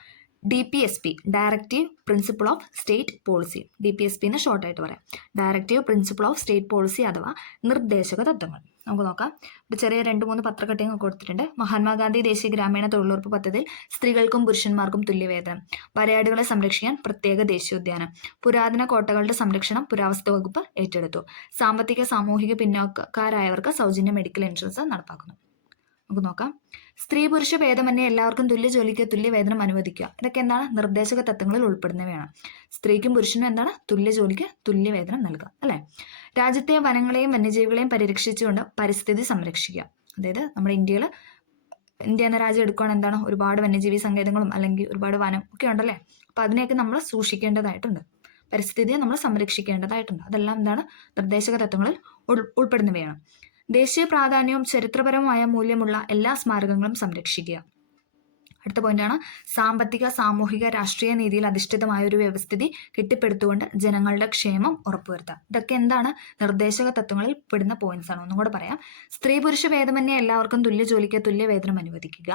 DPSP, directive principle of state policy. DPSP എന്ന് ഷോർട്ടായിട്ട് പറയാം. Directive principle of state policy അഥവാ നിർദ്ദേശക തത്വങ്ങൾ. നമുക്ക് നോക്കാം. ഇവിടെ ചെറിയ 2-3 പത്രക്കട്ടിങ് കൊടുത്തിട്ടുണ്ട്. മഹാത്മാഗാന്ധി ദേശീയ ഗ്രാമീണ തൊഴിലുറപ്പ് പദ്ധതിയിൽ സ്ത്രീകൾക്കും പുരുഷന്മാർക്കും തുല്യവേതനം, വരയാടുകളെ സംരക്ഷിക്കാൻ പ്രത്യേക ദേശീയോദ്യാനം, പുരാതന കോട്ടകളുടെ സംരക്ഷണം പുരാവസ്തു വകുപ്പ് ഏറ്റെടുത്തു, സാമ്പത്തിക സാമൂഹിക പിന്നോക്കക്കാരായവർക്ക് സൗജന്യ മെഡിക്കൽ ഇൻഷുറൻസ് നടപ്പാക്കുന്നു. നമുക്ക് നോക്കാം. സ്ത്രീ പുരുഷ ഭേദമന്യേ എല്ലാവർക്കും തുല്യ ജോലിക്ക് തുല്യ വേതനം അനുവദിക്കുക. ഇതൊക്കെ എന്താണ്? നിർദ്ദേശക തത്വങ്ങളിൽ ഉൾപ്പെടുന്നവയാണ്. സ്ത്രീക്കും പുരുഷനും എന്താണ്? തുല്യ ജോലിക്ക് തുല്യ വേതനം നൽകുക, അല്ലെ? രാജ്യത്തെ വനങ്ങളെയും വന്യജീവികളെയും പരിരക്ഷിച്ചുകൊണ്ട് പരിസ്ഥിതി സംരക്ഷിക്കുക. അതായത് നമ്മുടെ ഇന്ത്യ എന്ന രാജ്യം എടുക്കുകയാണ്, എന്താണ്? ഒരുപാട് വന്യജീവി സങ്കേതങ്ങളും അല്ലെങ്കിൽ ഒരുപാട് വനം ഒക്കെ ഉണ്ടല്ലേ. അപ്പൊ അതിനെയൊക്കെ നമ്മൾ സൂക്ഷിക്കേണ്ടതായിട്ടുണ്ട്. പരിസ്ഥിതിയെ നമ്മൾ സംരക്ഷിക്കേണ്ടതായിട്ടുണ്ട്. അതെല്ലാം എന്താണ്? നിർദ്ദേശക തത്വങ്ങളിൽ ഉൾപ്പെടുന്നവയാണ്. ദേശീയ പ്രാധാന്യവും ചരിത്രപരമായ മൂല്യമുള്ള എല്ലാ സ്മാരകങ്ങളും സംരക്ഷിക്കുക. അടുത്ത പോയിന്റാണ് സാമ്പത്തിക സാമൂഹിക രാഷ്ട്രീയ നീതിയിൽ അധിഷ്ഠിതമായ ഒരു വ്യവസ്ഥിതി കെട്ടിപ്പടുത്തുകൊണ്ട് ജനങ്ങളുടെ ക്ഷേമം ഉറപ്പുവരുത്തുക. ഇതൊക്കെ എന്താണ്? നിർദ്ദേശക തത്വങ്ങളിൽ പെടുന്ന പോയിന്റ്സ് ആണ്. ഒന്നും കൂടെ പറയാം. സ്ത്രീ പുരുഷ ഭേദമന്യേ എല്ലാവർക്കും തുല്യ ജോലിക്ക് തുല്യ വേതനം അനുവദിക്കുക,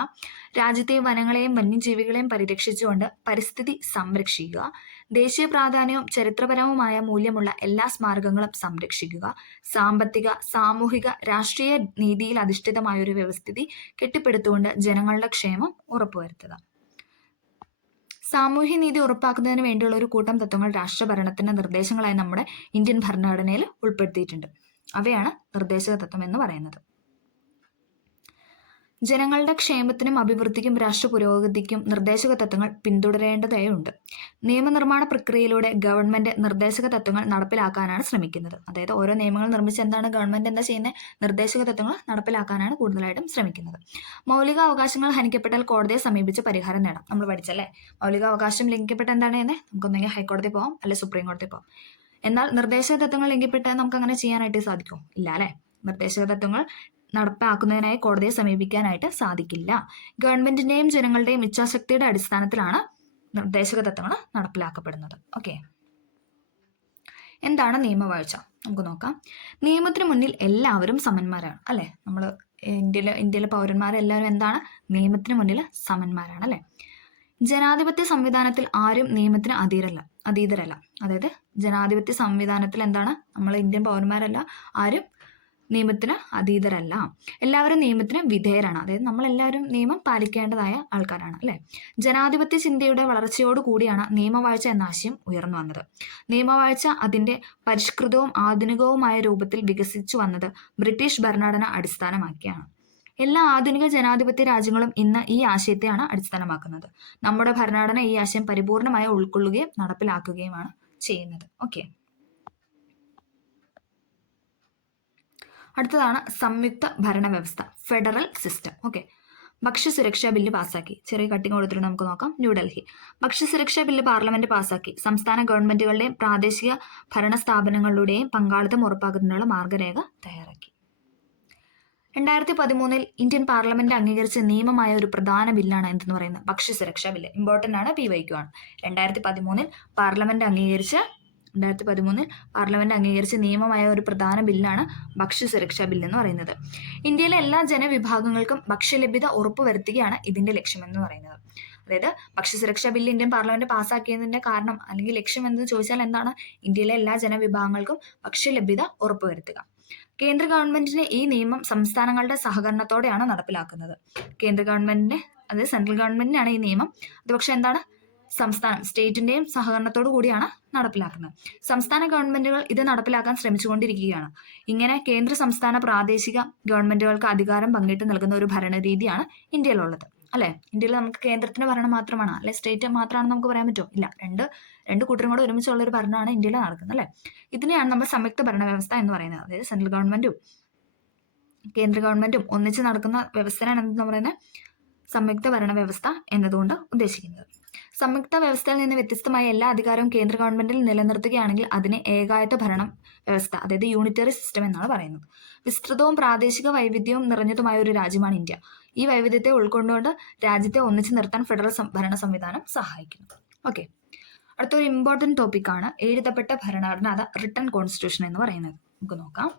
രാജ്യത്തെ വനങ്ങളെയും വന്യജീവികളെയും പരിരക്ഷിച്ചുകൊണ്ട് പരിസ്ഥിതി സംരക്ഷിക്കുക, ദേശീയ പ്രാധാന്യവും ചരിത്രപരവുമായ മൂല്യമുള്ള എല്ലാ സ്മാരകങ്ങളും സംരക്ഷിക്കുക, സാമ്പത്തിക സാമൂഹിക രാഷ്ട്രീയ നീതിയിൽ അധിഷ്ഠിതമായ ഒരു വ്യവസ്ഥിതി കെട്ടിപ്പടുത്തുകൊണ്ട് ജനങ്ങളുടെ ക്ഷേമം ഉറപ്പുവരുത്തുക. സാമൂഹ്യ നീതി ഉറപ്പാക്കുന്നതിന് വേണ്ടിയുള്ള ഒരു കൂട്ടം തത്വങ്ങൾ രാഷ്ട്രഭരണത്തിന്റെ നിർദ്ദേശങ്ങളായി നമ്മുടെ ഇന്ത്യൻ ഭരണഘടനയിൽ ഉൾപ്പെടുത്തിയിട്ടുണ്ട്. അവയാണ് നിർദ്ദേശക തത്വം എന്ന് പറയുന്നത്. ജനങ്ങളുടെ ക്ഷേമത്തിനും അഭിവൃദ്ധിക്കും രാഷ്ട്ര പുരോഗതിക്കും നിർദ്ദേശക തത്വങ്ങൾ പിന്തുടരേണ്ടതായുണ്ട്. നിയമനിർമ്മാണ പ്രക്രിയയിലൂടെ ഗവൺമെന്റ് നിർദ്ദേശക തത്വങ്ങൾ നടപ്പിലാക്കാനാണ് ശ്രമിക്കുന്നത്. അതായത് ഓരോ നിയമങ്ങൾ നിർമ്മിച്ച് എന്താണ് ഗവൺമെന്റ് എന്താ ചെയ്യുന്നത്? നിർദ്ദേശക തത്വങ്ങൾ നടപ്പിലാക്കാനാണ് കൂടുതലായിട്ടും ശ്രമിക്കുന്നത്. മൗലിക അവകാശങ്ങൾ ഹനിക്കപ്പെട്ടാൽ കോടതിയെ സമീപിച്ച് പരിഹാരം നേടാം. നമ്മൾ പഠിച്ചല്ലേ, മൗലിക അവകാശം ലംഘിക്കപ്പെട്ട എന്താണ് ചെയ്യുന്നത്? നമുക്കൊന്നെങ്കിൽ ഹൈക്കോടതി പോകാം, അല്ലെങ്കിൽ സുപ്രീം കോടതി പോകാം. എന്നാൽ നിർദ്ദേശക തത്വങ്ങൾ ലംഘിപ്പെട്ടാൽ നമുക്ക് അങ്ങനെ ചെയ്യാനായിട്ട് സാധിക്കും? ഇല്ല അല്ലെ. നിർദ്ദേശക തത്വങ്ങൾ നടപ്പാക്കുന്നതിനായി കോടതിയെ സമീപിക്കാനായിട്ട് സാധിക്കില്ല. ഗവൺമെന്റിന്റെയും ജനങ്ങളുടെയും ഇച്ഛാശക്തിയുടെ അടിസ്ഥാനത്തിലാണ് നിർദ്ദേശക തത്വങ്ങൾ നടപ്പിലാക്കപ്പെടുന്നത്. ഓക്കെ, എന്താണ് നിയമവാഴ്ച? നമുക്ക് നോക്കാം. നിയമത്തിന് മുന്നിൽ എല്ലാവരും സമന്മാരാണ് അല്ലെ. നമ്മൾ ഇന്ത്യയിലെ പൗരന്മാരെല്ലാവരും എന്താണ്? നിയമത്തിന് മുന്നിൽ സമന്മാരാണ് അല്ലെ. ജനാധിപത്യ സംവിധാനത്തിൽ ആരും നിയമത്തിന് അതീതരല്ല. അതായത് ജനാധിപത്യ സംവിധാനത്തിൽ എന്താണ്? നമ്മൾ ഇന്ത്യൻ പൗരന്മാരല്ല ആരും നിയമത്തിന് അതീതരല്ല. എല്ലാവരും നിയമത്തിന് വിധേയരാണ്. അതായത് നമ്മളെല്ലാവരും നിയമം പാലിക്കേണ്ടതായ ആൾക്കാരാണ് അല്ലെ. ജനാധിപത്യ ചിന്തയുടെ വളർച്ചയോട് കൂടിയാണ് നിയമവാഴ്ച എന്ന ആശയം ഉയർന്നു വന്നത്. നിയമവാഴ്ച അതിന്റെ പരിഷ്കൃതവും ആധുനികവുമായ രൂപത്തിൽ വികസിച്ചു വന്നത് ബ്രിട്ടീഷ് ഭരണഘടന അടിസ്ഥാനമാക്കിയാണ്. എല്ലാ ആധുനിക ജനാധിപത്യ രാജ്യങ്ങളും ഇന്ന് ഈ ആശയത്തെയാണ് അടിസ്ഥാനമാക്കുന്നത്. നമ്മുടെ ഭരണഘടന ഈ ആശയം പരിപൂർണമായി ഉൾക്കൊള്ളുകയും നടപ്പിലാക്കുകയുമാണ് ചെയ്യുന്നത്. ഓക്കെ, അടുത്തതാണ് സംയുക്ത ഭരണ വ്യവസ്ഥ, ഫെഡറൽ സിസ്റ്റം. ഓക്കെ, ഭക്ഷ്യസുരക്ഷാ ബില്ല് പാസാക്കി. ചെറിയ കട്ടിങ് കൊടുത്തിട്ട് നമുക്ക് നോക്കാം. ന്യൂഡൽഹി. ഭക്ഷ്യസുരക്ഷാ ബില്ല് പാർലമെന്റ് പാസാക്കി. സംസ്ഥാന ഗവൺമെന്റുകളുടെയും പ്രാദേശിക ഭരണ സ്ഥാപനങ്ങളുടെയും പങ്കാളിത്തം ഉറപ്പാക്കുന്നതിനുള്ള മാർഗരേഖ തയ്യാറാക്കി. 2013 ഇന്ത്യൻ പാർലമെന്റ് അംഗീകരിച്ച നിയമമായ ഒരു പ്രധാന ബില്ലാണ് എന്തെന്ന് പറയുന്നത് ഭക്ഷ്യസുരക്ഷാ ബില്ല്. ഇമ്പോർട്ടന്റ് ആണ്, PYQ ആണ്. 2013 പാർലമെന്റ് അംഗീകരിച്ച നിയമമായ ഒരു പ്രധാന ബില്ലാണ് ഭക്ഷ്യസുരക്ഷാ ബില്ല് എന്ന് പറയുന്നത്. ഇന്ത്യയിലെ എല്ലാ ജനവിഭാഗങ്ങൾക്കും ഭക്ഷ്യലഭ്യത ഉറപ്പുവരുത്തുകയാണ് ഇതിന്റെ ലക്ഷ്യമെന്ന് പറയുന്നത്. അതായത് ഭക്ഷ്യസുരക്ഷാ ബില്ല് ഇന്ത്യൻ പാർലമെന്റ് പാസ്സാക്കിയതിന്റെ കാരണം അല്ലെങ്കിൽ ലക്ഷ്യം എന്ന് ചോദിച്ചാൽ എന്താണ്? ഇന്ത്യയിലെ എല്ലാ ജനവിഭാഗങ്ങൾക്കും ഭക്ഷ്യലഭ്യത ഉറപ്പുവരുത്തുക. കേന്ദ്ര ഗവൺമെന്റിന് ഈ നിയമം സംസ്ഥാനങ്ങളുടെ സഹകരണത്തോടെയാണ് നടപ്പിലാക്കുന്നത്. കേന്ദ്ര ഗവൺമെന്റിന്, അതായത് സെൻട്രൽ ഗവൺമെന്റിനാണ് ഈ നിയമം. അത് പക്ഷെ എന്താണ്? സ്റ്റേറ്റിന്റെയും സഹകരണത്തോടു കൂടിയാണ് നടപ്പിലാക്കുന്നത്. സംസ്ഥാന ഗവൺമെന്റുകൾ ഇത് നടപ്പിലാക്കാൻ ശ്രമിച്ചുകൊണ്ടിരിക്കുകയാണ്. ഇങ്ങനെ കേന്ദ്ര, സംസ്ഥാന, പ്രാദേശിക ഗവൺമെന്റുകൾക്ക് അധികാരം പങ്കിട്ട് നൽകുന്ന ഒരു ഭരണരീതിയാണ് ഇന്ത്യയിലുള്ളത്. അല്ലെ? ഇന്ത്യയിൽ നമുക്ക് കേന്ദ്രത്തിന്റെ ഭരണം മാത്രമാണ്, അല്ലെ സ്റ്റേറ്റ് മാത്രമാണെന്ന് നമുക്ക് പറയാൻ പറ്റുമോ? ഇല്ല. രണ്ട് കൂട്ടരും കൂടെ ഒരുമിച്ചുള്ള ഒരു ഭരണമാണ് ഇന്ത്യയിൽ നടക്കുന്നത്. അല്ലെ? ഇതിനെയാണ് നമ്മൾ സംയുക്ത ഭരണവ്യവസ്ഥ എന്ന് പറയുന്നത്. അതായത് സെൻട്രൽ ഗവൺമെന്റും കേന്ദ്ര ഗവൺമെന്റും ഒന്നിച്ച് നടക്കുന്ന വ്യവസ്ഥയാണ് എന്തെന്ന് പറയുന്നത് സംയുക്ത ഭരണവ്യവസ്ഥ എന്നതുകൊണ്ട് ഉദ്ദേശിക്കുന്നത്. സംയുക്ത വ്യവസ്ഥയിൽ നിന്ന് വ്യത്യസ്തമായ എല്ലാ അധികാരവും കേന്ദ്ര ഗവൺമെന്റിൽ നിലനിർത്തുകയാണെങ്കിൽ അതിനെ ഏകായത്ത ഭരണ വ്യവസ്ഥ, അതായത് യൂണിറ്ററി സിസ്റ്റം എന്നാണ് പറയുന്നത്. വിസ്തൃതവും പ്രാദേശിക വൈവിധ്യവും നിറഞ്ഞതുമായ ഒരു രാജ്യമാണ് ഇന്ത്യ. ഈ വൈവിധ്യത്തെ ഉൾക്കൊണ്ടുകൊണ്ട് രാജ്യത്തെ ഒന്നിച്ചു നിർത്താൻ ഫെഡറൽ ഭരണ സംവിധാനം സഹായിക്കുന്നു. ഓക്കെ, അടുത്തൊരു ഇമ്പോർട്ടൻറ്റ് ടോപ്പിക്കാണ് എഴുതപ്പെട്ട ഭരണഘടന, അത് റിട്ടൺ കോൺസ്റ്റിറ്റ്യൂഷൻ എന്ന് പറയുന്നത്. നമുക്ക് നോക്കാം.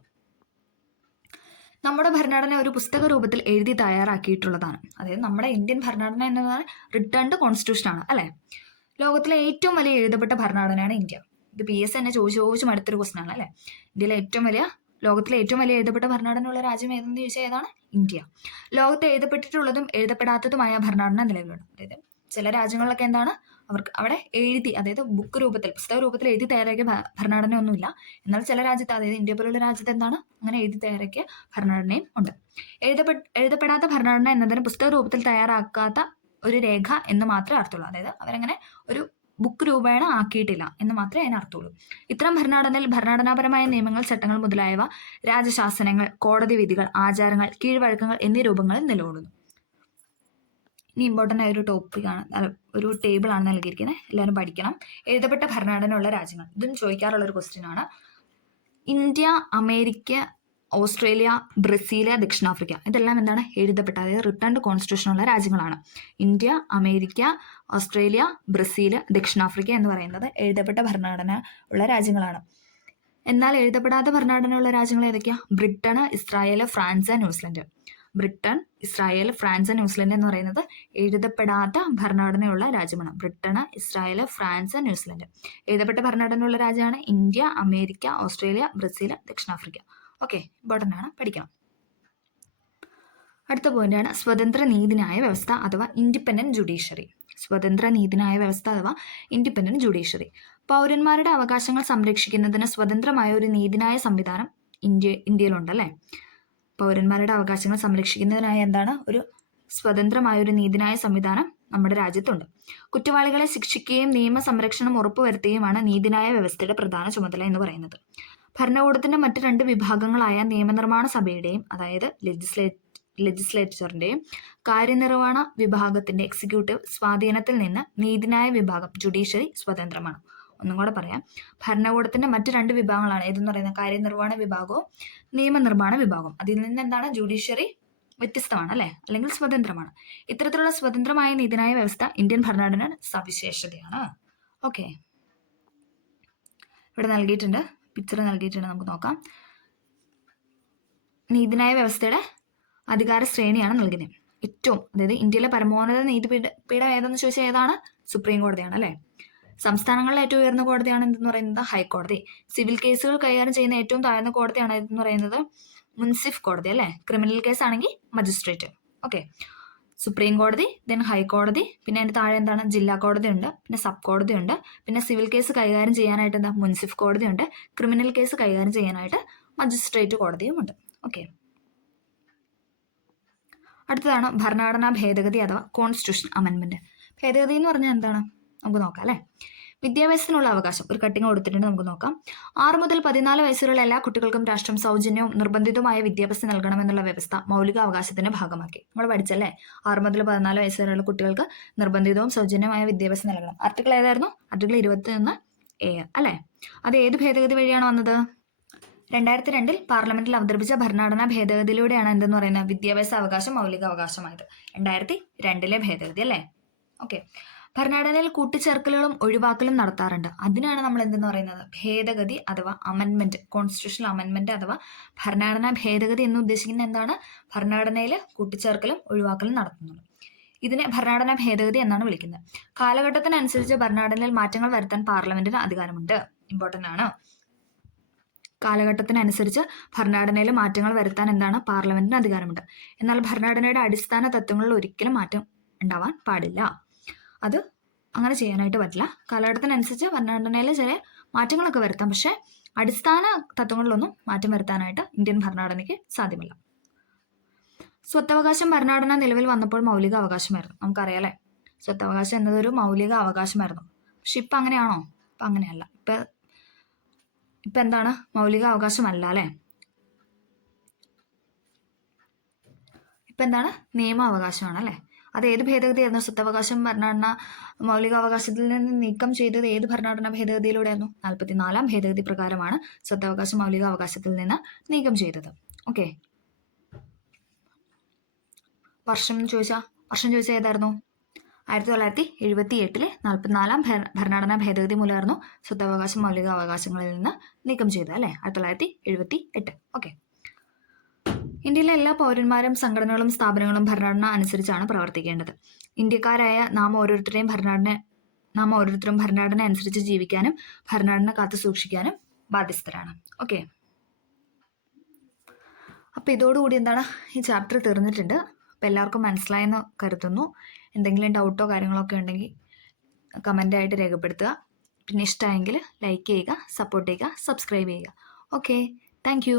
നമ്മുടെ ഭരണഘടന ഒരു പുസ്തക രൂപത്തിൽ എഴുതി തയ്യാറാക്കിയിട്ടുള്ളതാണ്. അതായത് നമ്മുടെ ഇന്ത്യൻ ഭരണഘടന എന്നതാണ് റിട്ടേൺഡ് കോൺസ്റ്റിറ്റ്യൂഷൻ ആണ്, അല്ലെ? ലോകത്തിലെ ഏറ്റവും വലിയ എഴുതപ്പെട്ട ഭരണഘടനയാണ് ഇന്ത്യ. ഇത് PS തന്നെ ചോദിച്ചും അടുത്തൊരു ക്വസ്റ്റൻ ആണ്, അല്ലെ? ലോകത്തിലെ ഏറ്റവും വലിയ എഴുതപ്പെട്ട ഭരണഘടനയുള്ള രാജ്യം ഏതെന്ന് ചോദിച്ചാൽ ഏതാണ്? ഇന്ത്യ. ലോകത്ത് എഴുതപ്പെട്ടിട്ടുള്ളതും എഴുതപ്പെടാത്തതുമായ ഭരണഘടന നിലവിലുണ്ട്. അതായത് ചില രാജ്യങ്ങളിലൊക്കെ എന്താണ് അവർക്ക് അവിടെ എഴുതി, അതായത് ബുക്ക് രൂപത്തിൽ, പുസ്തക രൂപത്തിൽ എഴുതി തയ്യാറാക്കിയ ഭരണഘടന ഒന്നുമില്ല. എന്നാൽ ചില രാജ്യത്ത്, അതായത് ഇന്ത്യ പോലുള്ള രാജ്യത്ത് എന്താണ് അങ്ങനെ എഴുതി തയ്യാറാക്കിയ ഭരണഘടനയും ഉണ്ട്. എഴുതപ്പെടാത്ത ഭരണഘടന എന്നതിന് പുസ്തക രൂപത്തിൽ തയ്യാറാക്കാത്ത ഒരു രേഖ എന്ന് മാത്രമേ അർത്ഥമുള്ളൂ. അതായത് അവരങ്ങനെ ഒരു ബുക്ക് രൂപേണ ആക്കിയിട്ടില്ല എന്ന് മാത്രമേ അതിന് അർത്ഥമുള്ളൂ. ഇത്തരം ഭരണഘടനയിൽ ഭരണഘടനാപരമായ നിയമങ്ങൾ, ചട്ടങ്ങൾ മുതലായവ രാജശാസനങ്ങൾ, കോടതി വിധികൾ, ആചാരങ്ങൾ, കീഴ്വഴക്കങ്ങൾ എന്നീ രൂപങ്ങളിൽ നിലകൊള്ളുന്നു. ഇനി ഇമ്പോർട്ടൻ്റ് ആയ ഒരു ടോപ്പിക്കാണ്, ഒരു ടേബിളാണ് നൽകിയിരിക്കുന്നത്. എല്ലാവരും പഠിക്കണം. എഴുതപ്പെട്ട ഭരണഘടനയുള്ള രാജ്യങ്ങൾ, ഇതും ചോദിക്കാറുള്ള ഒരു ക്വസ്റ്റ്യൻ ആണ്. ഇന്ത്യ, അമേരിക്ക, ഓസ്ട്രേലിയ, ബ്രസീൽ, ദക്ഷിണാഫ്രിക്ക, ഇതെല്ലാം എന്താണ് എഴുതപ്പെട്ട, അതായത് റിട്ടേൺഡ് കോൺസ്റ്റിറ്റ്യൂഷനുള്ള രാജ്യങ്ങളാണ്. ഇന്ത്യ, അമേരിക്ക, ഓസ്ട്രേലിയ, ബ്രസീൽ, ദക്ഷിണാഫ്രിക്ക എന്ന് പറയുന്നത് എഴുതപ്പെട്ട ഭരണഘടന ഉള്ള രാജ്യങ്ങളാണ്. എന്നാൽ എഴുതപ്പെടാത്ത ഭരണഘടനയുള്ള രാജ്യങ്ങൾ ഏതൊക്കെയാ? Britain, Israel, France, New Zealand. Britain, Israel, France, New Zealand എന്ന് പറയുന്നത് എഴുതപ്പെടാത്ത ഭരണഘടനയുള്ള രാജ്യമാണ്. Britain, Israel, France, New Zealand. എഴുതപ്പെട്ട ഭരണഘടനയുള്ള രാജ്യമാണ് ഇന്ത്യ, അമേരിക്ക, ഓസ്ട്രേലിയ, ബ്രസീൽ, ദക്ഷിണാഫ്രിക്ക. ഓക്കെ, ഇമ്പോർട്ടൻ്റ് ആണ്, പഠിക്കണം. അടുത്ത പോയിന്റാണ് സ്വതന്ത്ര നീതിന്യായ വ്യവസ്ഥ അഥവാ ഇൻഡിപെൻഡന്റ് ജുഡീഷ്യറി. സ്വതന്ത്ര നീതിന്യായ വ്യവസ്ഥ അഥവാ ഇൻഡിപെൻഡന്റ് ജുഡീഷ്യറി. പൗരന്മാരുടെ അവകാശങ്ങൾ സംരക്ഷിക്കുന്നതിന് സ്വതന്ത്രമായ ഒരു നീതിന്യായ സംവിധാനം ഇന്ത്യയിലുണ്ട്, അല്ലേ? പൗരന്മാരുടെ അവകാശങ്ങൾ സംരക്ഷിക്കുന്നതിനായി എന്താണ് ഒരു സ്വതന്ത്രമായ ഒരു നീതിന്യായ സംവിധാനം നമ്മുടെ രാജ്യത്തുണ്ട്. കുറ്റവാളികളെ ശിക്ഷിക്കുകയും നിയമസംരക്ഷണം ഉറപ്പുവരുത്തുകയുമാണ് നീതിന്യായ വ്യവസ്ഥയുടെ പ്രധാന ചുമതല എന്ന് പറയുന്നത്. ഭരണകൂടത്തിന്റെ മറ്റ് രണ്ട് വിഭാഗങ്ങളായ നിയമനിർമ്മാണ സഭയുടെയും, അതായത് ലെജിസ്ലേച്ചറിന്റെയും കാര്യനിർവഹണ വിഭാഗത്തിന്റെ എക്സിക്യൂട്ടീവ് സ്വാധീനത്തിൽ നിന്ന് നീതിന്യായ വിഭാഗം ജുഡീഷ്യറി സ്വതന്ത്രമാണ്. ഒന്നും കൂടെ പറയാം. ഭരണകൂടത്തിന്റെ മറ്റ് രണ്ട് വിഭാഗങ്ങളാണ് ഏതെന്ന് പറയുന്നത് കാര്യനിർവഹണ വിഭാഗവും നിയമനിർമ്മാണ വിഭാഗവും. അതിൽ നിന്ന് എന്താണ് ജുഡീഷ്യറി വ്യത്യസ്തമാണ്, അല്ലെ? അല്ലെങ്കിൽ സ്വതന്ത്രമാണ്. ഇത്തരത്തിലുള്ള സ്വതന്ത്രമായ നീതിന്യായ വ്യവസ്ഥ ഇന്ത്യൻ ഭരണഘടന സവിശേഷതയാണ്. ഓക്കെ, ഇവിടെ നൽകിയിട്ടുണ്ട്, പിക്ചർ നൽകിയിട്ടുണ്ട്, നമുക്ക് നോക്കാം. നീതിന്യായ വ്യവസ്ഥയുടെ അധികാര ശ്രേണിയാണ് നൽകുന്നത്. ഏറ്റവും, അതായത് ഇന്ത്യയിലെ പരമോന്നത നീതിപീഠം ഏതെന്ന് ചോദിച്ചാൽ ഏതാണ്? സുപ്രീം കോടതിയാണ്, അല്ലെ? സംസ്ഥാനങ്ങളിലെ ഏറ്റവും ഉയർന്ന കോടതിയാണ് എന്തെന്ന് പറയുന്നത് ഹൈക്കോടതി. സിവിൽ കേസുകൾ കൈകാര്യം ചെയ്യുന്ന ഏറ്റവും താഴ്ന്ന കോടതിയാണ് എന്ന് പറയുന്നത് മുൻസിഫ് കോടതി, അല്ലെ? ക്രിമിനൽ കേസ് ആണെങ്കിൽ മജിസ്ട്രേറ്റ്. ഓക്കെ, സുപ്രീം കോടതി, ദെൻ ഹൈക്കോടതി, പിന്നെ അതിൻ്റെ താഴെ എന്താണ് ജില്ലാ കോടതി ഉണ്ട്, പിന്നെ സബ് കോടതി ഉണ്ട്, പിന്നെ സിവിൽ കേസ് കൈകാര്യം ചെയ്യാനായിട്ട് എന്താ മുൻസിഫ് കോടതി ഉണ്ട്, ക്രിമിനൽ കേസ് കൈകാര്യം ചെയ്യാനായിട്ട് മജിസ്ട്രേറ്റ് കോടതിയും ഉണ്ട്. ഓക്കെ, അടുത്തതാണ് ഭരണഘടനാ ഭേദഗതി അഥവാ കോൺസ്റ്റിറ്റ്യൂഷൻ അമെൻമെന്റ്. ഭേദഗതി എന്ന് പറഞ്ഞാൽ എന്താണ് നമുക്ക് നോക്കാം, അല്ലെ? വിദ്യാഭ്യാസത്തിനുള്ള അവകാശം ഒരു കട്ടിങ് കൊടുത്തിട്ടുണ്ട്, നമുക്ക് നോക്കാം. 6 മുതൽ 14 വയസ്സുള്ള എല്ലാ കുട്ടികൾക്കും രാഷ്ട്രം സൗജന്യവും നിർബന്ധിതവുമായ വിദ്യാഭ്യാസം നൽകണമെന്നുള്ള വ്യവസ്ഥ മൗലിക അവകാശത്തിന്റെ ഭാഗമാക്കി. നമ്മൾ പഠിച്ചല്ലേ, 6 മുതൽ 14 വയസ്സ് വരെയുള്ള കുട്ടികൾക്ക് നിർബന്ധിതവും സൗജന്യമായ വിദ്യാഭ്യാസം നൽകണം. ആർട്ടിക്കിൾ ഏതായിരുന്നു? ആർട്ടിക്കിൾ 21A അല്ലേ? അത് ഏത് ഭേദഗതി വഴിയാണ് വന്നത്? 2002 പാർലമെന്റിൽ അവതരിപ്പിച്ച ഭരണഘടനാ ഭേദഗതിയിലൂടെയാണ് എന്തെന്ന് പറയുന്നത് വിദ്യാഭ്യാസ അവകാശം മൗലിക അവകാശമായത്. 2002 ഭേദഗതി അല്ലേ? ഓക്കെ. ഭരണഘടനയിൽ കൂട്ടിച്ചേർക്കലുകളും ഒഴിവാക്കലും നടത്താറുണ്ട്. അതിനാണ് നമ്മൾ എന്തെന്ന് പറയുന്നത് ഭേദഗതി അഥവാ അമെൻമെന്റ്, കോൺസ്റ്റിറ്റ്യൂഷണൽ അമെൻമെന്റ് അഥവാ ഭരണഘടനാ ഭേദഗതി എന്ന് ഉദ്ദേശിക്കുന്നത് എന്താണ്? ഭരണഘടനയിൽ കൂട്ടിച്ചേർക്കലും ഒഴിവാക്കലും നടത്തുന്നത്. ഇതിനെ ഭരണഘടനാ ഭേദഗതി എന്നാണ് വിളിക്കുന്നത്. കാലഘട്ടത്തിനനുസരിച്ച് ഭരണഘടനയിൽ മാറ്റങ്ങൾ വരുത്താൻ പാർലമെന്റിന് അധികാരമുണ്ട്. ഇമ്പോർട്ടന്റ് ആണ്. കാലഘട്ടത്തിനനുസരിച്ച് ഭരണഘടനയിൽ മാറ്റങ്ങൾ വരുത്താൻ എന്താണ് പാർലമെന്റിന് അധികാരമുണ്ട്. എന്നാൽ ഭരണഘടനയുടെ അടിസ്ഥാന തത്വങ്ങളിൽ ഒരിക്കലും മാറ്റം ഉണ്ടാവാൻ പാടില്ല. അത് അങ്ങനെ ചെയ്യാനായിട്ട് പറ്റില്ല. കാലഘട്ടത്തിനനുസരിച്ച് ഭരണഘടനയിൽ ചില മാറ്റങ്ങളൊക്കെ വരുത്താം, പക്ഷെ അടിസ്ഥാന തത്വങ്ങളിലൊന്നും മാറ്റം വരുത്താനായിട്ട് ഇന്ത്യൻ ഭരണഘടനയ്ക്ക് സാധ്യമല്ല. സ്വത്തവകാശം ഭരണഘടന നിലവിൽ വന്നപ്പോൾ മൗലിക അവകാശമായിരുന്നു. നമുക്കറിയാലേ, സ്വത്തവകാശം എന്നതൊരു മൗലിക അവകാശമായിരുന്നു. പക്ഷെ ഇപ്പം അങ്ങനെയാണോ? ഇപ്പം അങ്ങനെയല്ല. ഇപ്പം എന്താണ്? മൗലിക അവകാശമല്ല അല്ലേ? ഇപ്പം എന്താണ്? നിയമാവകാശമാണ് അല്ലേ? അത് ഏത് ഭേദഗതിയായിരുന്നു? സ്വത്തവകാശം ഭരണഘടന മൗലികാവകാശത്തിൽ നിന്ന് നീക്കം ചെയ്തത് ഏത് ഭരണഘടനാ ഭേദഗതിയിലൂടെയായിരുന്നു? 44 ഭേദഗതി പ്രകാരമാണ് സ്വത്തവകാശം മൗലികാവകാശത്തിൽ നിന്ന് നീക്കം ചെയ്തത്. ഓക്കെ. വർഷം ചോദിച്ചാൽ ഏതായിരുന്നു? 1978 44 ഭരണഘടനാ ഭേദഗതി മൂലമായിരുന്നു സ്വത്തവകാശം മൗലികാവകാശങ്ങളിൽ നിന്ന് നീക്കം ചെയ്തത് അല്ലേ? 1978. ഓക്കെ. ഇന്ത്യയിലെ എല്ലാ പൗരന്മാരും സംഘടനകളും സ്ഥാപനങ്ങളും ഭരണഘടന അനുസരിച്ചാണ് പ്രവർത്തിക്കേണ്ടത്. ഇന്ത്യക്കാരായ നാം ഓരോരുത്തരും ഭരണഘടന അനുസരിച്ച് ജീവിക്കാനും ഭരണഘടന കാത്തു സൂക്ഷിക്കാനും ബാധ്യസ്ഥരാണ്. ഓക്കെ. അപ്പം ഇതോടുകൂടി എന്താണ് ഈ ചാപ്റ്റർ തീർന്നിട്ടുണ്ട്. അപ്പം എല്ലാവർക്കും മനസ്സിലായെന്ന് കരുതുന്നു. എന്തെങ്കിലും ഡൗട്ടോ കാര്യങ്ങളോ ഒക്കെ ഉണ്ടെങ്കിൽ കമൻ്റായിട്ട് രേഖപ്പെടുത്തുക. പിന്നെ ഇഷ്ടമായെങ്കിൽ ലൈക്ക് ചെയ്യുക, സപ്പോർട്ട് ചെയ്യുക, സബ്സ്ക്രൈബ് ചെയ്യുക. Okay, thank